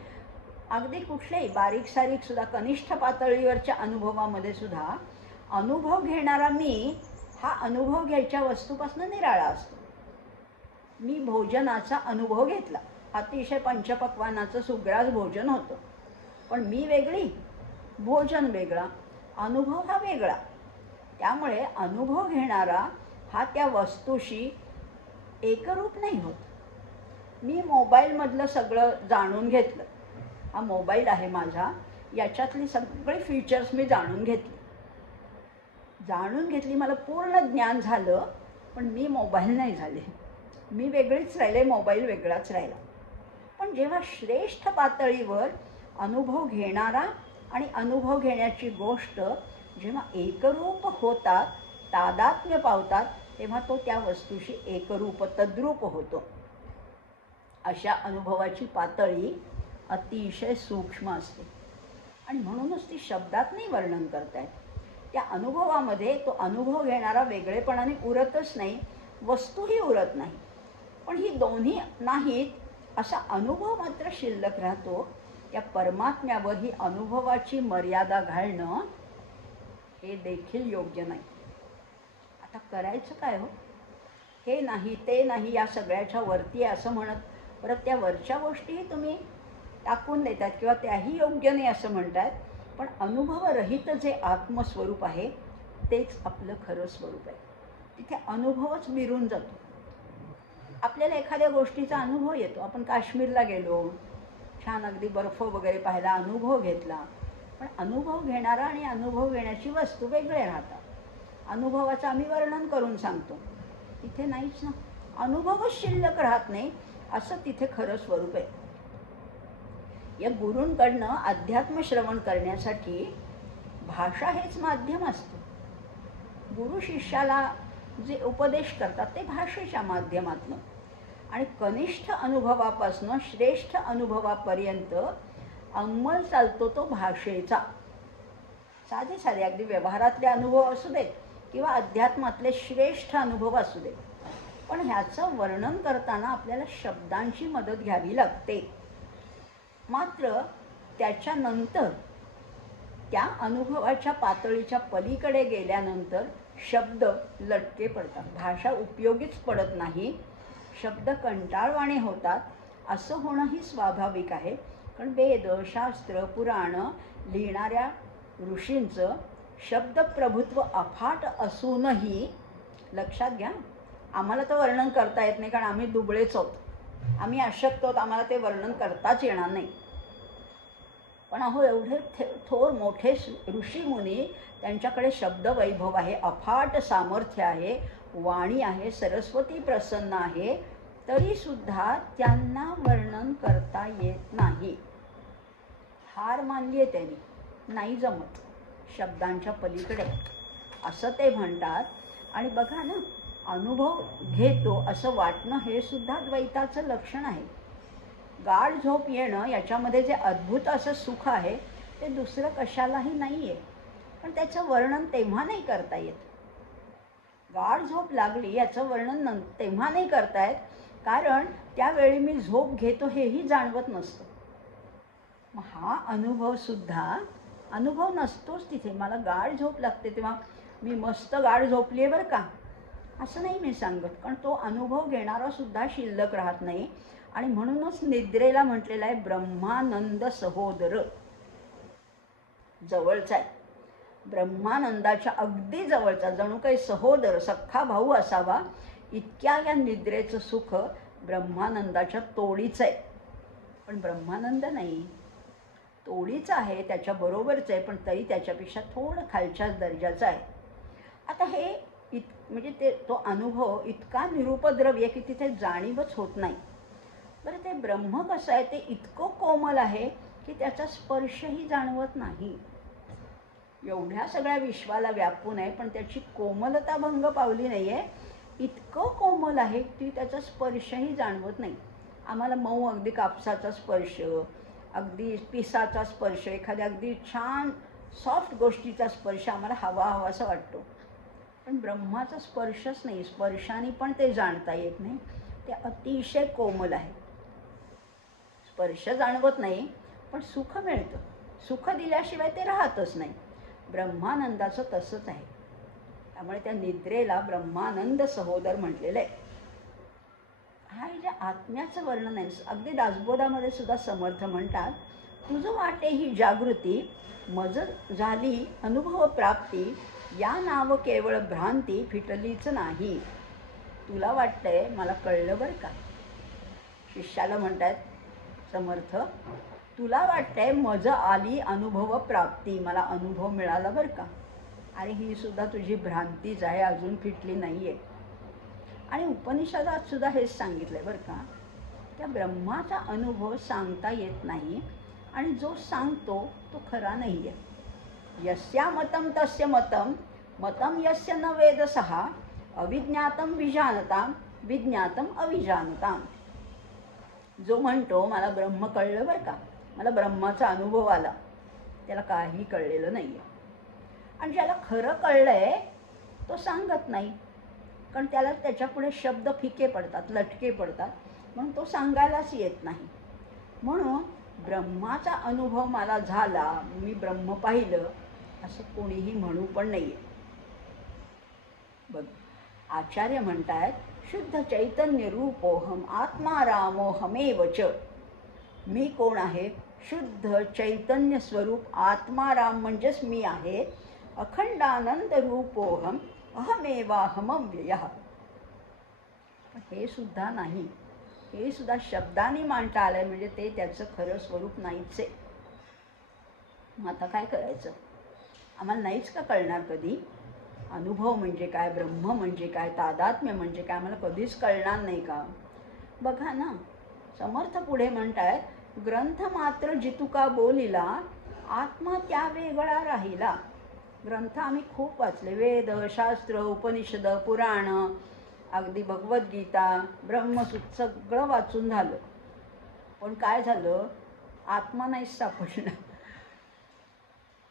अगदी कुठल्याही बारीक सारीक सुद्धा, कनिष्ठ पातळीवरच्या अनुभवामध्ये सुद्धा अनुभव घेणारा मी हा अनुभव घ्यायच्या वस्तूपासून निराळा असतो. मी भोजनाचा अनुभव घेतला, अतिशय पंचपक्वानाचं सुग्रास भोजन होतं, पण मी वेगळी, भोजन वेगळा, अनुभव हा वेगळा. त्यामुळे अनुभव घेणारा हा त्या वस्तूशी एकरूप नाही होत. मी मोबाईलमधलं सगळं जाणून घेतलं. हा मोबाईल आहे माझा, याच्यातली सगळे फीचर्स मी जाणून घेतली, मला पूर्ण ज्ञान झालं. पण मी मोबाईल नाही झाले, मी वेगळीच राहिले, मोबाईल वेगळाच राहिला. पण जेव्हा श्रेष्ठ पातळीवर अनुभव घेणारा आणि अनुभव घेण्याची गोष्ट जेव्हा एकरूप होतात, तादात्म्य पावतात, तेव्हा तो त्या वस्तूशी एकरूप तद्रूप होतो. अशा अनुभवाची पातळी अतिशय सूक्ष्म असते आणि म्हणूनच ती शब्दात नाही वर्णन करता येत. त्या अनुभवामध्ये तो अनुभव घेणारा वेगळेपणाने उरतच नाही, वस्तूही उरत नाही. पण ही दोन्ही नाहीत असा अनुभव मात्र शिल्लक राहतो. त्या परमात्म्यावर ही अनुभवाची मर्यादा घालणं हे देखील योग्य नाही. आता करायचं काय हो? हे नाही ते नाही या सगळ्याच्या वरती असं म्हणत परत त्या वरच्या गोष्टीही तुम्ही टाकून देतात किंवा त्याही योग्य नाही असं म्हणतात. पण अनुभवरहित जे आत्मस्वरूप आहे तेच आपलं खरं स्वरूप आहे. तिथे अनुभवच मिरून जातो. आपल्याला एखाद्या गोष्टीचा अनुभव येतो. आपण काश्मीरला गेलो, छान अगदी बर्फ वगैरे पाहायला अनुभव घेतला. पण अनुभव घेणारा आणि अनुभव घेण्याची वस्तू वेगळे राहतात. अनुभवाचं आम्ही वर्णन करून सांगतो, तिथे नाहीच ना. अनुभवच शिल्लक राहत नाही असं तिथे खरं स्वरूप आहे. या गुरूंकडनं अध्यात्म श्रवण करण्यासाठी भाषा हेच माध्यम असतं. गुरु शिष्याला जे उपदेश करतात ते भाषेच्या माध्यमातून आणि कनिष्ठ अनुभवापासून श्रेष्ठ अनुभवापर्यंत अंमल चालतो तो भाषेचा. साधे साधे अगदी व्यवहारातले अनुभव असू देत किंवा अध्यात्मातले श्रेष्ठ अनुभव असू देत, पण ह्याचं वर्णन करताना आपल्याला शब्दांची मदत घ्यावी लागते. मात्र त्याच्यानंतर त्या अनुभवाच्या पातळीच्या पलीकडे गेल्यानंतर शब्द लटके पडतात, भाषा उपयोगीच पडत नाही, शब्द कंटाळवाणे होतात. असं होणंही स्वाभाविक आहे. कारण वेद, शास्त्र, पुराण लिहिणाऱ्या ऋषींचं शब्दप्रभुत्व अफाट असूनही, लक्षात घ्या, आम्हाला तर वर्णन करता येत नाही कारण आम्ही दुबळेच आहोत, आम्ही अशक्त आहोत, आम्हाला ते वर्णन करताच येणार नाही. पण अहो एवढे थोर मोठे ऋषीमुनी, त्यांच्याकडे शब्दवैभव आहे, अफाट सामर्थ्य आहे, वाणी आहे, सरस्वती प्रसन्न आहे, तरीसुद्धा त्यांना वर्णन करता येत नाही. हार मानली आहे त्यांनी, नाही जमत, शब्दांच्या पलीकडे असं ते म्हणतात. आणि बघा ना, अनुभव घेतो असं वाटणं हे सुद्धा द्वैताचं लक्षण आहे. गाढ झोप येणं याच्यामध्ये जे अद्भुत असं सुख आहे ते दुसरं कशालाही नाही आहे. पण त्याचं वर्णन तेव्हा नाही करता येत. गाढ झोप लागली याचं वर्णन तेव्हा नाही करता येत कारण त्यावेळी मी झोप घेतो हेही जाणवत नसतं. मग हा अनुभवसुद्धा अनुभव नसतोच तिथे. मला गाढ झोप लागते तेव्हा मी मस्त गाढ झोपली आहे बरं का, असं नाही मी सांगत. कारण तो अनुभव घेणारासुद्धा शिल्लक राहत नाही. आणि म्हणूनच निद्रेला म्हटलेलं आहे ब्रह्मानंद सहोदर, जवळचा आहे, ब्रह्मानंदाच्या अगदी जवळचा, जणू काही सहोदर, सख्खा भाऊ असावा, इतक्या या निद्रेचं सुख ब्रह्मानंदाच्या तोडीचं आहे. पण ब्रह्मानंद नाही, तोडीचं आहे, त्याच्याबरोबरचं आहे, पण तरी त्याच्यापेक्षा थोडं खालच्याच दर्जाचं आहे. आता हे म्हणजे तो अनुभव इतका निरुपद्रव्य की तिथे जाणीवच होत नाही. बरं, ते ब्रह्म कसं आहे, ते इतकं कोमल आहे की त्याचा स्पर्शही जाणवत नाही. एवढ्या सगळ्या विश्वाला व्यापून आहे पण त्याची कोमलता भंग पावली नाही आहे. इतकं कोमल आहे की त्याचा स्पर्शही जाणवत नाही. आम्हाला मऊ अगदी कापसाचा स्पर्श, अगदी पिसाचा स्पर्श, एखाद्या अगदी छान सॉफ्ट गोष्टीचा स्पर्श आम्हाला हवासा वाटतो. पण ब्रह्माचा स्पर्शच नाही, स्पर्शाने पण ते जाणता येत नाही. ते अतिशय कोमल आहे. स्पर्श जाणवत नाही पण सुख मिळतं. सुख दिल्याशिवाय ते राहतच नाही. ब्रह्मानंदाचं तसंच आहे. त्यामुळे त्या निद्रेला ब्रह्मानंद सहोदर म्हटलेलं आहे. हा जे आत्म्याचं वर्णन आहे. अगदी दासबोधामध्ये सुद्धा समर्थ म्हणतात, तुझं वाटे ही जागृती मज झाली अनुभव प्राप्ती, या नाव केवळ भ्रांती फिटलीच नाही. तुला वाटतंय मला कळलं बरं का. शिष्याला म्हणतायत समर्थ, तुला वाटतंय मज आली अनुभव प्राप्ती, मला अनुभव मिळाला बरं का. अरे ही सुद्धा तुझी भ्रांतीच आहे, अजून फिटली नाही आहे. आणि उपनिषदात सुद्धा हेच सांगितलं आहे बरं का, त्या ब्रह्माचा अनुभव सांगता येत नाही आणि जो सांगतो तो खरा नाही आहे. यस्या मतं तस्य मतं, मतं यस्य न वेदसः, अविज्ञातं विजानतां, विज्ञातं अविजानतां. जो म्हणतो मला ब्रह्म कळलं बरं का, मला ब्रह्माचा अनुभव आला, त्याला काही कळलेलं नाही आहे. आणि ज्याला खरं कळलं आहे तो सांगत नाही, कारण त्याला त्याच्यापुढे शब्द फिके पडतात, लटके पडतात, म्हणून तो सांगायलाच येत नाही. म्हणून ब्रह्माचा अनुभव मला झाला, मी ब्रह्म पाहिलं असं कोणीही म्हणू पण नाही आहे. बघ, आचार्य म्हणतायत शुद्ध चैतन्य रूपोहम आत्मा रामोहमेव च. मी कोण आहे? शुद्ध चैतन्य स्वरूप आत्माराम म्हणजेच मी आहे. अखंडानंद रूपोहम अहमेवाहमव्ययः. हे सुद्धा नाही, हे सुद्धा शब्दांनी मांडता आलंय, म्हणजे ते त्याचं खरं स्वरूप नाहीच आहे. मग आता काय करायचं? आम्हाला नाहीच का कळणार कधी? अनुभव म्हणजे काय, ब्रह्म म्हणजे काय, तादात्म्य म्हणजे काय, आम्हाला कधीच कळणार नाही का? बघा ना, समर्थ पुढे म्हणतायत, ग्रंथ मात्र जितुका बोलिला, आत्मा त्या वेगळा राहिला. ग्रंथ आम्ही खूप वाचले, वेद, शास्त्र, उपनिषद, पुराण, अगदी भगवद्गीता, ब्रह्मसूत्र सगळं वाचून झालं, पण काय झालं? आत्मा नाहीच सापडला.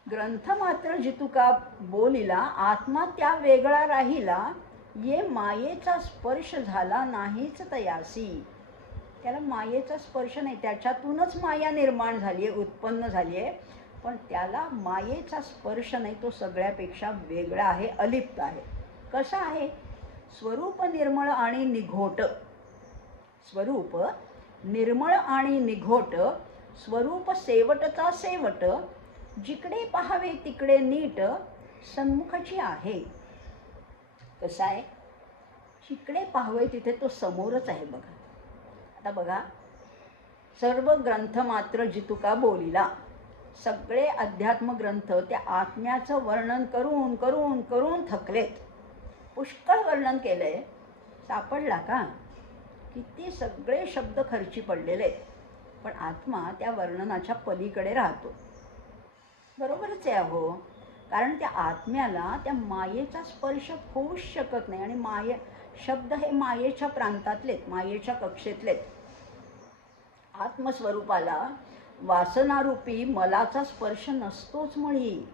ग्रंथ मात्र जितुका बोलिला, आत्मा त्या वेगळा राहिला. ये मायेचा स्पर्श झाला नाहीच तयासी. त्याला मायेचा स्पर्श नाही, त्याच्यातूनच माया निर्माण झाली आहे, उत्पन्न झाली आहे, पण त्याला मायेचा स्पर्श नाही. तो सगळ्यापेक्षा वेगळा आहे, अलिप्त आहे. कसा आहे? स्वरूप निर्मळ आणि निघोट. स्वरूप निर्मळ आणि निघोट, स्वरूप सेवटचा सेवट, जिकडे पाहावे तिकडे नीट, सन्मुखची आहे. कसा आहे? जिकडे पाहावे तिथे तो समोरच आहे. बघा आता बघा, सर्व ग्रंथ मात्र जितुका बोलिला. सगळे अध्यात्म ग्रंथ त्या आत्म्याचं वर्णन करून करून करून थकलेत. पुष्कळ वर्णन केलंय, सापडला का? किती सगळे शब्द खर्ची पडलेले आहेत, पण आत्मा त्या वर्णनाच्या पलीकडे राहतो. बरोबरच आहे अहो, कारण त्या आत्म्याला त्या मायेचा स्पर्श होऊच शकत नाही. आणि शब्द हे मायेच्या प्रांतातलेत, मायेच्या कक्षेतलेत. आत्मस्वरूपाला वासनारूपी मलाचा स्पर्श नसतोच. मुळी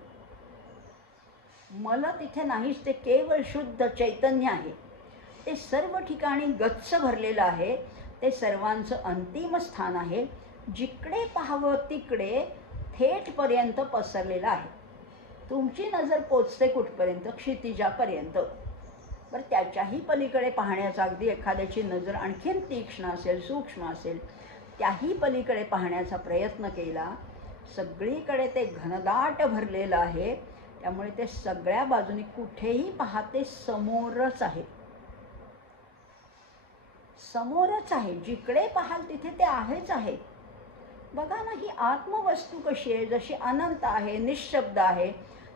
मला तिथे नाहीच, ते केवळ शुद्ध चैतन्य आहे. ते सर्व ठिकाणी गच्च भरलेलं आहे. ते सर्वांचं अंतिम स्थान आहे. जिकडे पाहावं तिकडे थेटपर्यंत पसरलेलं आहे. तुमची नजर पोचते कुठपर्यंत? क्षितिजापर्यंत. बरं, त्याच्याही पलीकडे पाहण्याचा, अगदी एखाद्याची नजर आणखीन तीक्ष्ण असेल, सूक्ष्म असेल, त्याही पलीकडे पाहण्याचा प्रयत्न केला, सगळीकडे ते घनदाट भरलेलं आहे. त्यामुळे ते सगळ्या बाजूनी कुठेही पाहते समोरच आहे, समोरच आहे. जिकडे पाहाल तिथे ते आहेच आहे. बघा ना, ही आत्मवस्तू कशी आहे? जशी अनंत आहे, निःशब्द आहे,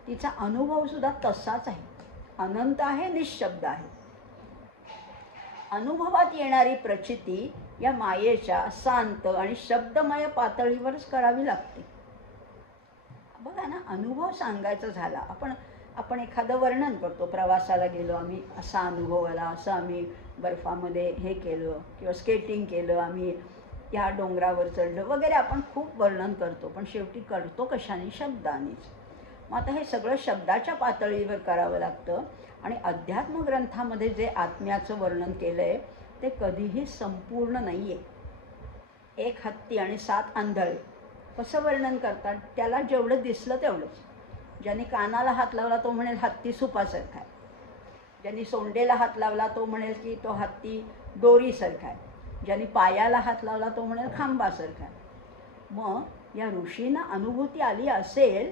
तिचा अनुभव सुद्धा तसाच आहे. अनंत आहे, निःशब्द आहे. अनुभवात येणारी प्रचिती या मायेच्या शांत आणि शब्दमय पातळीवरच करावी लागते. बघा ना, अनुभव सांगायचा झाला, आपण एखादं वर्णन करतो, प्रवासाला गेलो आम्ही, असा अनुभव आला, असं आम्ही बर्फामध्ये हे केलं किंवा स्केटिंग केलं, आम्ही या डोंगरावर चढलं वगैरे, आपण खूप वर्णन करतो, पण शेवटी करतो कशाने? शब्दानेच. मग आता हे सगळं शब्दाच्या पातळीवर करावं लागतं. आणि अध्यात्म ग्रंथामध्ये जे आत्म्याचं वर्णन केलं आहे ते कधीही संपूर्ण नाही आहे. एक हत्ती आणि 7 आंधळे कसं वर्णन करतात? त्याला जेवढं दिसलं तेवढंच. ज्यांनी कानाला हात लावला तो म्हणेल हत्ती सुपासारखा आहे, ज्यांनी सोंडेला हात लावला तो म्हणेल की तो हत्ती दोरीसारखा आहे, ज्यांनी पायाला हात लावला तो म्हणेल खांबासारखा आहे. मग या ऋषींना अनुभूती आली असेल,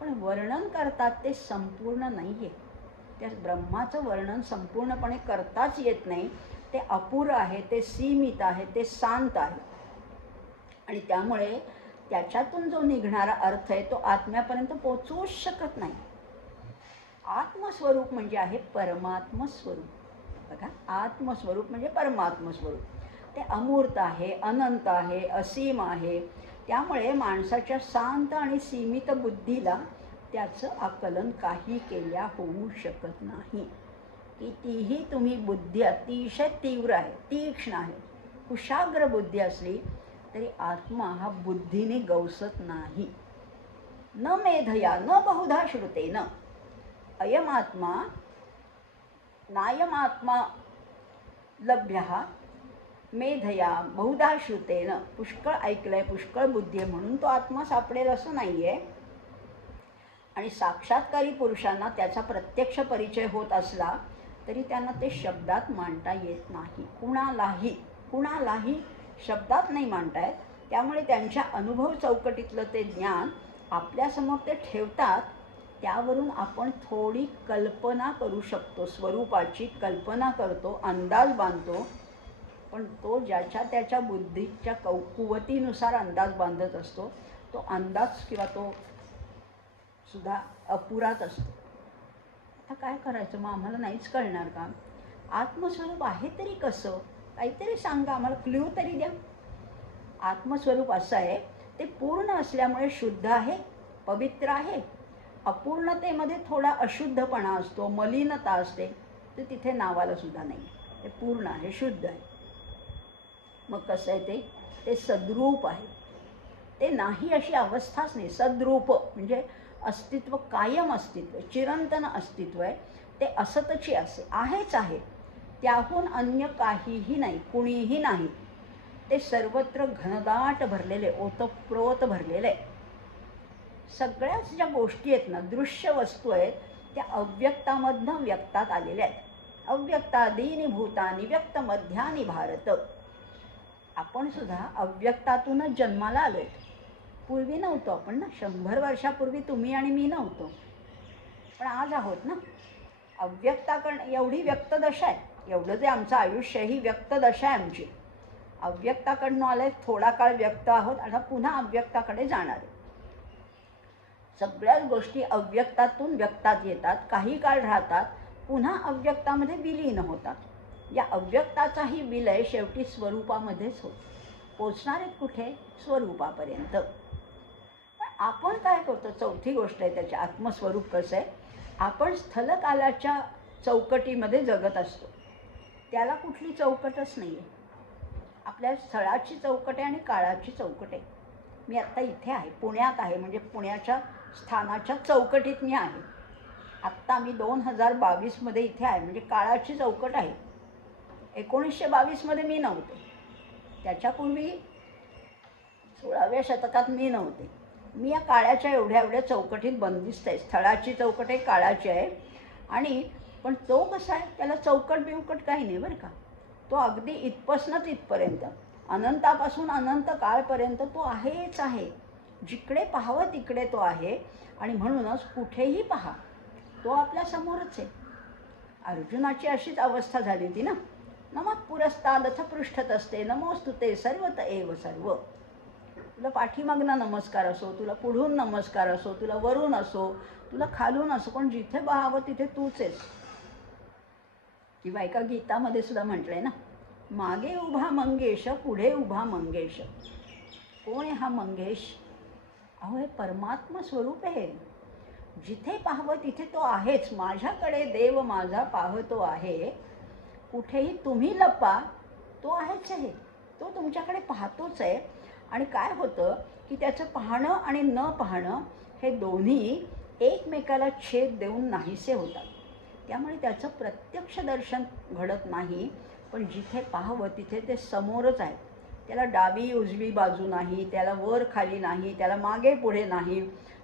पण वर्णन करतात ते संपूर्ण नाही आहे. त्या ब्रह्माचं वर्णन संपूर्णपणे करताच येत नाही. ते अपुरं आहे, ते सीमित आहे, ते शांत आहे. आणि त्यामुळे त्याच्यातून जो निघणारा अर्थ आहे तो आत्म्यापर्यंत पोचवूच शकत नाही. आत्मस्वरूप म्हणजे आहे परमात्मस्वरूप. बघा, आत्मस्वरूप म्हणजे परमात्मस्वरूप. ते अमूर्त आहे, अनंत आहे, असीम आहे. त्यामुळे माणसाच्या शांत आणि सीमित बुद्धीला त्याचं आकलन काही केल्या होऊ शकत नाही. कितीही तुम्ही बुद्धी अतिशय तीव्र आहे, तीक्ष्ण आहे, कुशाग्र बुद्धी असली तरी आत्मा हा बुद्धीने गवसत नाही. न मेधया न बहुधा श्रुतेन अयमात्मा नायमात्मा लभ्यः मेधया बहुधा श्रुतेन. पुष्कळ ऐकलंय, पुष्कळ बुद्धी आहे म्हणून तो आत्मा सापडेल असं नाही आहे. आणि साक्षात्कारी पुरुषांना त्याचा प्रत्यक्ष परिचय होत असला तरी त्यांना ते शब्दात मांडता येत नाही. कुणालाही शब्दात नाही मांडता येत. त्यामुळे त्यांच्या अनुभव चौकटीतलं ते ज्ञान आपल्यासमोर ते ठेवतात. त्यावरून आपण थोडी कल्पना करू शकतो, स्वरूपाची कल्पना करतो, अंदाज बांधतो. पण तो ज्याच्या त्याच्या बुद्धीच्या कुवतीनुसार अंदाज बांधत असतो. तो अंदाज किंवा तो सुद्धा अपुराच असतो. आता काय करायचं मग? आम्हाला नाहीच कळणार का? आत्मस्वरूप आहे तरी कसं? काहीतरी सांगा, आम्हाला क्ल्यू तरी द्या. आत्मस्वरूप असं आहे, ते पूर्ण असल्यामुळे शुद्ध आहे, पवित्र आहे. अपूर्णतेमध्ये थोडा अशुद्धपणा असतो, मलिनता असते, तर तिथे नावाला सुद्धा नाही. ते पूर्ण आहे, शुद्ध आहे. मग कसं आहे ते सद्रूप आहे. ते नाही अशी अवस्थाच नाही. सद्रूप म्हणजे अस्तित्व, कायम अस्तित्व, चिरंतन अस्तित्व आहे. ते असतची असे आहेच आहे. त्याहून अन्य काहीही नाही, कुणीही नाही. ते सर्वत्र घनदाट भरलेले, ओतप्रोत भरलेले. सगळ्याच ज्या गोष्टी आहेत ना, दृश्य वस्तू आहेत, त्या अव्यक्तामधनं व्यक्तात आलेल्या आहेत. अव्यक्तादीनी भूतानी व्यक्त मध्यानी भारत. आपण सुद्धा अव्यक्तातूनच जन्माला आलोय. पूर्वी नव्हतो आपण ना. 100 वर्षापूर्वी तुम्ही आणि मी नव्हतो, पण आज आहोत ना. अव्यक्ताकडे एवढी व्यक्तदशा आहे. एवढं जे आमचं आयुष्य ही व्यक्तदशा आहे आमची. अव्यक्ताकडनं आलंय, थोडा काळ व्यक्त आहोत, आता पुन्हा अव्यक्ताकडे जाणार आहे. सगळ्याच गोष्टी अव्यक्तातून व्यक्तात येतात, काही काळ राहतात, पुन्हा अव्यक्तामध्ये विलीन होतात. या अव्यक्ताचाही विलय शेवटी स्वरूपामध्येच होतो. पोचणार आहेत कुठे? स्वरूपापर्यंत. पण आपण काय करतो? चौथी गोष्ट आहे त्याचे आत्मस्वरूप कसं आहे. आपण स्थलकालाच्या चौकटीमध्ये जगत असतो. त्याला कुठली चौकटच नाही आहे. आपल्या स्थळाची चौकट आहे आणि काळाची चौकट आहे. मी आत्ता इथे आहे, पुण्यात आहे, म्हणजे पुण्याच्या स्थानाच्या चौकटीत मी आहे. आत्ता मी 2022मध्ये इथे आहे, म्हणजे काळाची चौकट आहे. 1922मध्ये मी नव्हते. त्याच्यापूर्वी 16व्या शतकात मी नव्हते. मी या काळाच्या एवढ्या चौकटीत बंदिस्त आहे. स्थळाची चौकट आहे, काळाची आहे. आणि पण तो कसा आहे, त्याला चौकट बिवकट काही नाही बरं का. तो अगदी इथपासूनच इथपर्यंत, अनंतापासून अनंत काळपर्यंत तो आहेच आहे. जिकडे पाहावं तिकडे तो आहे. आणि म्हणूनच कुठेही पहा तो आपल्या समोरच आहे. अर्जुनाची अशीच अवस्था झाली होती ना. नमः पुरस्तादथ पृष्ठत असते नमोस्तुते सर्वत एव सर्व. तुला पाठीमागनं नमस्कार असो, तुला पुढून नमस्कार असो, तुला वरून असो, तुला खालून असो, पण जिथे पाहावं तिथे तूच आहेस. किंवा एका गीतामध्ये सुद्धा म्हटलंय ना, मागे उभा मंगेश, पुढे उभा मंगेश. कोण आहे हा मंगेश? अहो, हे परमात्मा स्वरूप आहे. जिथे पाहावं तिथे तो आहेच. माझ्याकडे देव माझा पाहतो आहे. कुठेही तुम्ही लपा, तो आहेच आहे. तो तुमच्याकडे पाहतोच आहे. आणि काय होतं की त्याचं पाहणं आणि न पाहणं हे दोन्ही एकमेकाला छेद देऊन नाहीसे होतात. त्यामुळे त्याचं प्रत्यक्ष दर्शन घडत नाही. पण जिथे पाहावं तिथे ते समोरच आहे. त्याला डावी उजवी बाजू नाही, त्याला वर खाली नाही, त्याला मागे पुढे नाही.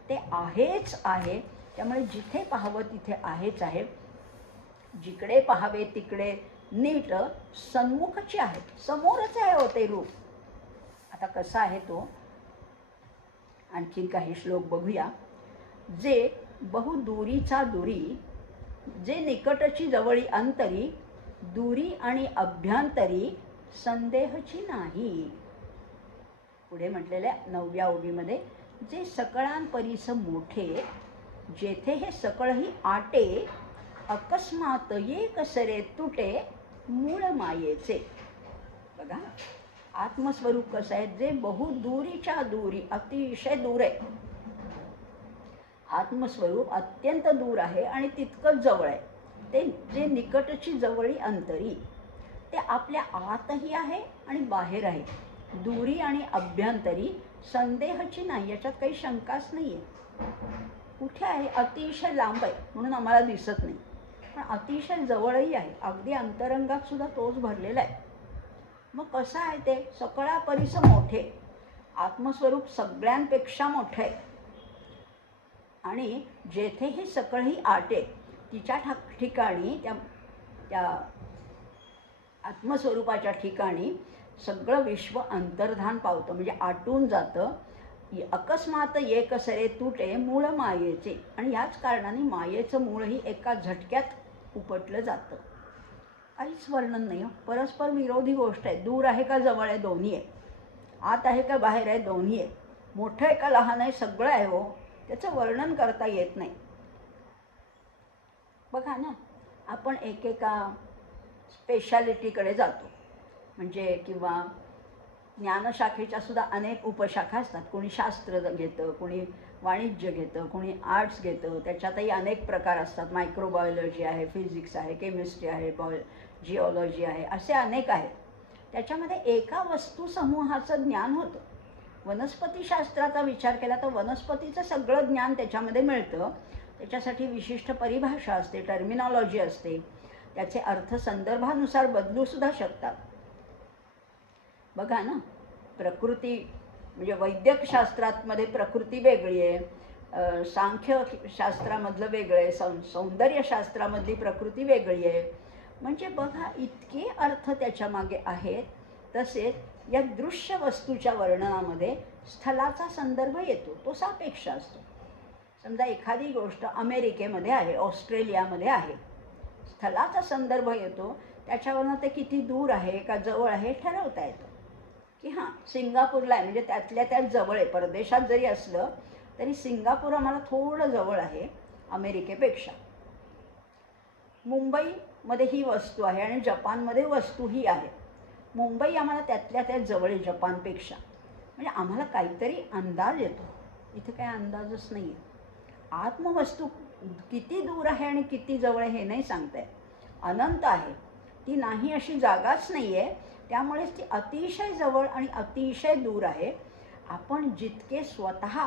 ते आहेच आहे. त्यामुळे जिथे पाहावं तिथे आहेच आहे. जिकडे पाहावे तिकडे नीट सन्मुखची आहे, समोरच आहे हो ते रूप. आता कसा आहे तो, आणखी काही श्लोक बघूया. जे बहुदूरीचा दुरी जे निकटची जवळी अंतरी, दुरी आणि अभ्यंतरी संदेहची नाही. पुढे म्हटलेल्या 9व्या ओळीमध्ये, जे सकळांपरीस मोठे, जेथे हे सकळही आटे, अकस्मात ये कसरे तुटे, मूळ मायेचे. बघा, आत्मस्वरूप कसं आहे, जे बहुदूरीच्या दूरी, अतिशय दूर आहे. आत्मस्वरूप अत्यंत दूर आहे आणि तितकंच जवळ आहे. ते जे निकटची जवळी अंतरी, ते आपल्या आतही आहे आणि बाहेर आहे. दुरी आणि अभ्यंतरी संदेहाची नाही, याच्यात काही शंकाच नाही आहे. कुठे आहे? अतिशय लांब आहे म्हणून आम्हाला दिसत नाही, पण अतिशय जवळही आहे. अगदी अंतरंगात सुद्धा तोच भरलेला आहे. मग कसं आहे ते? सकळापरीस मोठे. आत्मस्वरूप सगळ्यांपेक्षा मोठं आहे. आणि जेथे ही सकळही आटे, तिच्या ठिकाणी, त्या आत्मस्वरूपाच्या ठिकाणी सगळं विश्व अंतर्धान पावतं, म्हणजे आटून जातं. अकस्मात ये कसरे तुटे, मूळ मायेचे. आणि याच कारणाने मायेचं मूळही एका झटक्यात उपटलं जातं. काहीच वर्णन नाही. परस्पर विरोधी गोष्ट आहे. दूर आहे का जवळ आहे? दोन्ही आहे. आत आहे का बाहेर आहे? दोन्ही आहे. मोठं आहे का लहान आहे? सगळं आहे हो. त्याचं वर्णन करता येत नाही. बघा ना, आपण एकेका स्पेशालिटीकडे जातो, म्हणजे किंवा ज्ञानशाखेच्या सुद्धा अनेक उपशाखा असतात. कोणी शास्त्र घेतं, कोणी वाणिज्य घेतं, कोणी आर्ट्स घेतं. त्याच्यातही अनेक प्रकार असतात. मायक्रोबायोलॉजी आहे, फिजिक्स आहे, केमिस्ट्री आहे, जिओलॉजी आहे, असे अनेक आहेत. त्याच्यामध्ये एका वस्तुसमूहाचं ज्ञान होतं. वनस्पतीशास्त्राचा विचार केला तर वनस्पतीचं सगळं ज्ञान त्याच्यामध्ये मिळतं. त्याच्यासाठी विशिष्ट परिभाषा असते, टर्मिनॉलॉजी असते. त्याचे अर्थ संदर्भानुसार बदलूसुद्धा शकतात. बघा ना, प्रकृती म्हणजे वैद्यकशास्त्रामध्ये प्रकृती वेगळी आहे, सांख्यशास्त्रामधलं वेगळं आहे, सौंदर्यशास्त्रामधली प्रकृती वेगळी आहे. म्हणजे बघा, इतके अर्थ त्याच्यामागे आहेत. तसेच या दृश्य वस्तूच्या वर्णनामध्ये स्थलाचा संदर्भ येतो, तो सापेक्ष असतो. समजा एखादी गोष्ट अमेरिकेमध्ये आहे, ऑस्ट्रेलियामध्ये आहे, स्थलाचा संदर्भ येतो. त्याच्यावरनं ते किती दूर आहे का जवळ आहे ठरवता येतं. की हां, सिंगापूरला आहे म्हणजे त्यातल्या त्यात जवळ आहे. परदेशात जरी असलं तरी सिंगापूर आम्हाला थोडं जवळ आहे अमेरिकेपेक्षा. मुंबईमध्ये ही वस्तू आहे आणि जपानमध्ये वस्तू ही आहे. मुंबई आम्हाला त्यातल्या त्यात जवळ आहे जपानपेक्षा. म्हणजे आम्हाला काहीतरी अंदाज येतो. इथे काही अंदाजच नाही आहे. आत्मवस्तू किती दूर आहे आणि किती जवळ आहे हे नाही सांगता येत. अनंत आहे, ती नाही अशी जागाच नाही आहे. त्यामुळेच ती अतिशय जवळ आणि अतिशय दूर आहे. आपण जितके स्वतः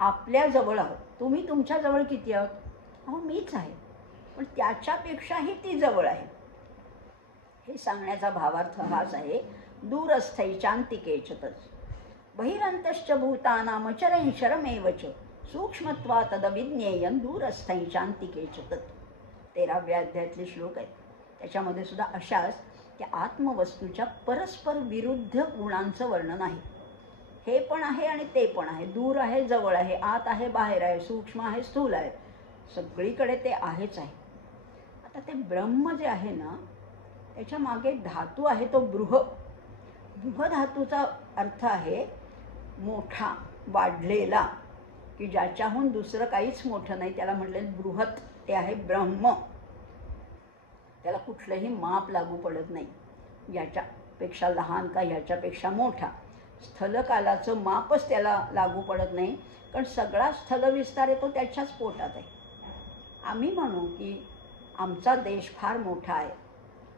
आपल्या जवळ आहोत, तुम्ही तुमच्या जवळ किती आहोत? अहो, मीच आहे, पण त्याच्यापेक्षाही ती जवळ आहे. हे सांगण्याचा भावार्थ हाच आहे. दूरस्थैचान्तिकेचतच बहिरंतश्च भूतानाम चरैशरमेवच सूक्ष्मत्वा तदविज्ञेयं दूरस्थैचान्तिकेचतत. 13व्या अध्यायातले श्लोक आहेत. त्याच्यामध्ये सुद्धा अशाच त्या आत्मवस्तूच्या परस्पर विरुद्ध गुणांचं वर्णन आहे. हे पण आहे आणि ते पण आहे. दूर आहे, जवळ आहे, आत आहे, बाहेर आहे, सूक्ष्म आहे, स्थूल आहे, सगळीकडे ते आहेच आहे. आता ते ब्रह्म जे आहे ना, त्याच्या मागे धातू आहे तो बृह. बृह धातूचा अर्थ आहे मोठा, वाढलेला, की ज्याच्याहून दुसरं काहीच मोठं नाही. त्याला म्हटले बृहत. ते आहे ब्रह्म. त्याला कुठलंही माप लागू पडत नाही, याच्यापेक्षा लहान का याच्यापेक्षा मोठा. स्थलकालाचं मापच त्याला लागू पडत नाही, कारण सगळा स्थलविस्तार आहे तो त्याच्याच पोटात आहे. आम्ही म्हणू की आमचा देश फार मोठा आहे,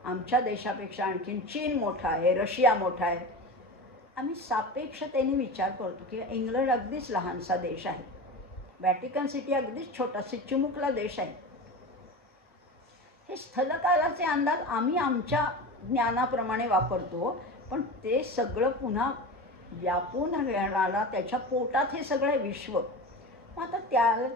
आमच्या देशापेक्षा आणखीन चीन मोठा आहे, रशिया मोठा आहे. आम्ही सापेक्षतेने विचार करतो की इंग्लंड अगदीच लहानसा देश आहे, व्हॅटिकन सिटी अगदीच छोटासा चिमुकला देश आहे. हे स्थलकालाचे अंदाज आम्ही आमच्या ज्ञानाप्रमाणे वापरतो, पण ते सगळं पुन्हा व्यापून राहणारा त्याच्या पोटात हे सगळे विश्व. मग आता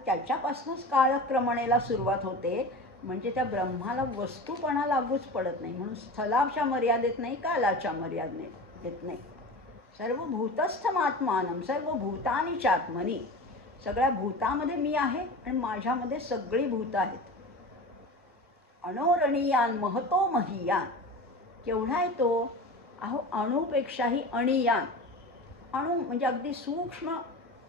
त्याच्यापासूनच कालक्रमणेला सुरुवात होते. म्हणजे त्या ब्रह्माला वस्तूपणा लागूच पडत नाही, म्हणून स्थलाच्या मर्यादेत नाही, कालाच्या मर्यादेत येत नाही. सर्व भूतस्थमात्मानं सर्व भूतानी चात्मनी. सगळ्या भूतामध्ये मी आहे आणि माझ्यामध्ये सगळी भूतं आहेत. अणोरणीयान महतो महीयान. केवढा आहे तो? अहो अणुपेक्षाही अणीयान. अणू म्हणजे अगदी सूक्ष्म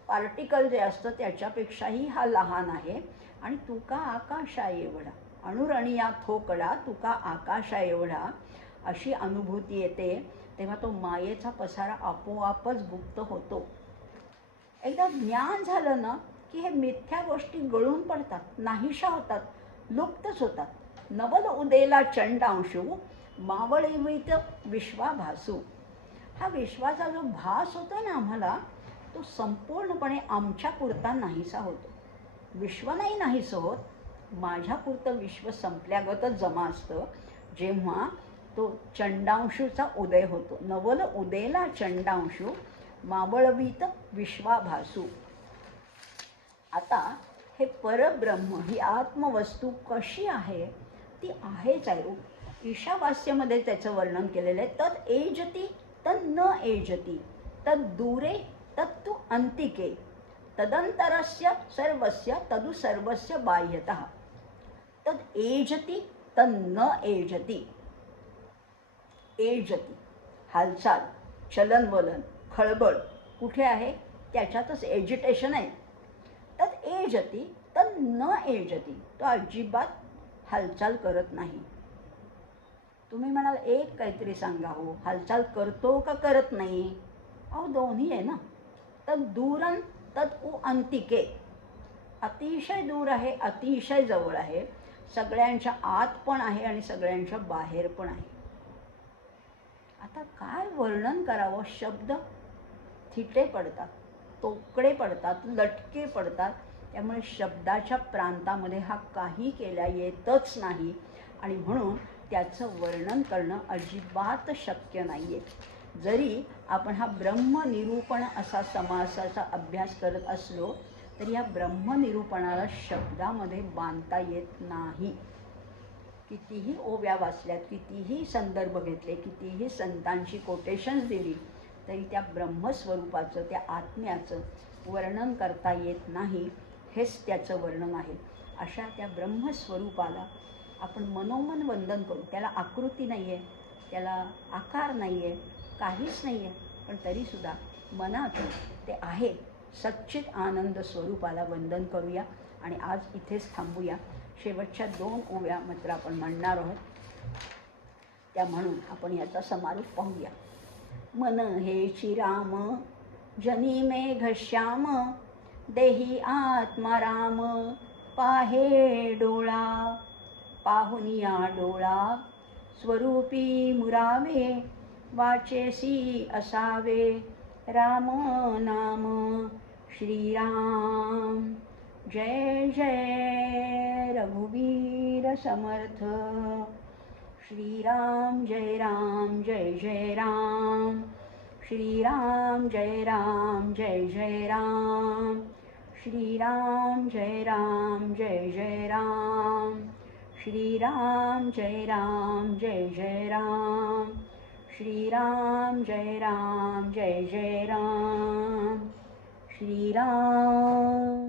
पार्टिकल जे असतं त्याच्यापेक्षाही हा लहान आहे. आणि तुका आकाशा एवढा, अणुरणीया थोकडा तुका आकाशा एवढा, अशी अनुभूती येते. तेव्हा तो मायेचा पसारा आपोआपच गुप्त होतो. एकदा ज्ञान झालं ना की हे मिथ्या गोष्टी गळून पडतात, नाहीशा होतात, लुप्तच होतात. नवल उदेला चंडांशू, मावळीवित विश्वाभासू. हा विश्वाचा जो भास होतो ना आम्हाला, तो संपूर्णपणे आमच्या पुरता नाहीसा होतो. विश्व नाहीसं होत, माझ्यापुरतं विश्व संपल्यागतच जमा असतं जेव्हा तो चंडांशूचा उदय होतो. नवल उदेला चंडांशू, मावळवीत विश्वाभासू. आता हे परब्रह्म, ही आत्मवस्तू कशी आहे? ती आहेच आहे. ईशावास्यमध्ये त्याचं वर्णन केलेलं आहे. तद एजती तद न एजती, तद दूरे तत्तु अंतिके, तदंतरस्य सर्वस्य तदु सर्वस्य बाह्यतः. तद एजती तद न एजती. एजती हालचाल, चलनवलन, खळबळ कुठे आहे? त्याच्यातच एजिटेशन आहे. तद एजती तद न एजती, तो अजिबात हालचाल करत नाही. तुम्ही म्हणाल एक काहीतरी सांगा हो, हालचाल करतो का करत नाही? अहो दोन्ही आहे ना. तद दूरन तद उ अंतिके, अतिशय दूर आहे, अतिशय जवळ आहे, सगळ्यांच्या आत पण आहे आणि सगळ्यांच्या बाहेर पण आहे. आता काय वर्णन करावं? शब्द थिटे पडतात, तोकडे पडतात, लटके पडतात. त्यामुळे शब्दाच्या प्रांतामध्ये हा काही केल्या येतच नाही आणि म्हणून त्याचं वर्णन करणं अजिबात शक्य नाही आहे. जरी आपण हा ब्रह्मनिरूपण असा समासाचा अभ्यास करत असलो तरी या ब्रह्मनिरूपणाला शब्दामध्ये बांधता येत नाही. कितीही ओव्या वाचल्यात, कितीही संदर्भ घेतले, कितीही संतांची कोटेशन्स दिली, तरी त्या ब्रह्मस्वरूपाचं, त्या आत्म्याचं वर्णन करता येत नाही. हेच त्याचं वर्णन आहे. अशा त्या ब्रह्मस्वरूपाला आपण मनोमन वंदन करू. त्याला आकृती नाही आहे, त्याला आकार नाही आहे, काहीच नाही आहे, पण तरीसुद्धा मनातून ते आहे सच्चित आनंद स्वरूपाला वंदन करूया. आणि आज इथेच थांबूया. शेवटच्या 2 ओव्या मात्र आपण म्हणणार आहोत, त्या म्हणून आपण याचा समारोप पाहूया. मन हेची राम जनी मेघश्याम, देही आत्मा राम पाहे डोळा. पाहुनिया डोळा स्वरूपी मुरावे, वाचेसी असावे राम नाम. श्रीराम जय जय रघुवीर समर्थ. श्रीराम जय राम जय जय राम. श्रीराम जय राम जय जय राम. श्रीराम जय राम जय जय राम. श्रीराम जय राम जय जय राम. श्रीराम जय राम जय जय राम. श्रीराम.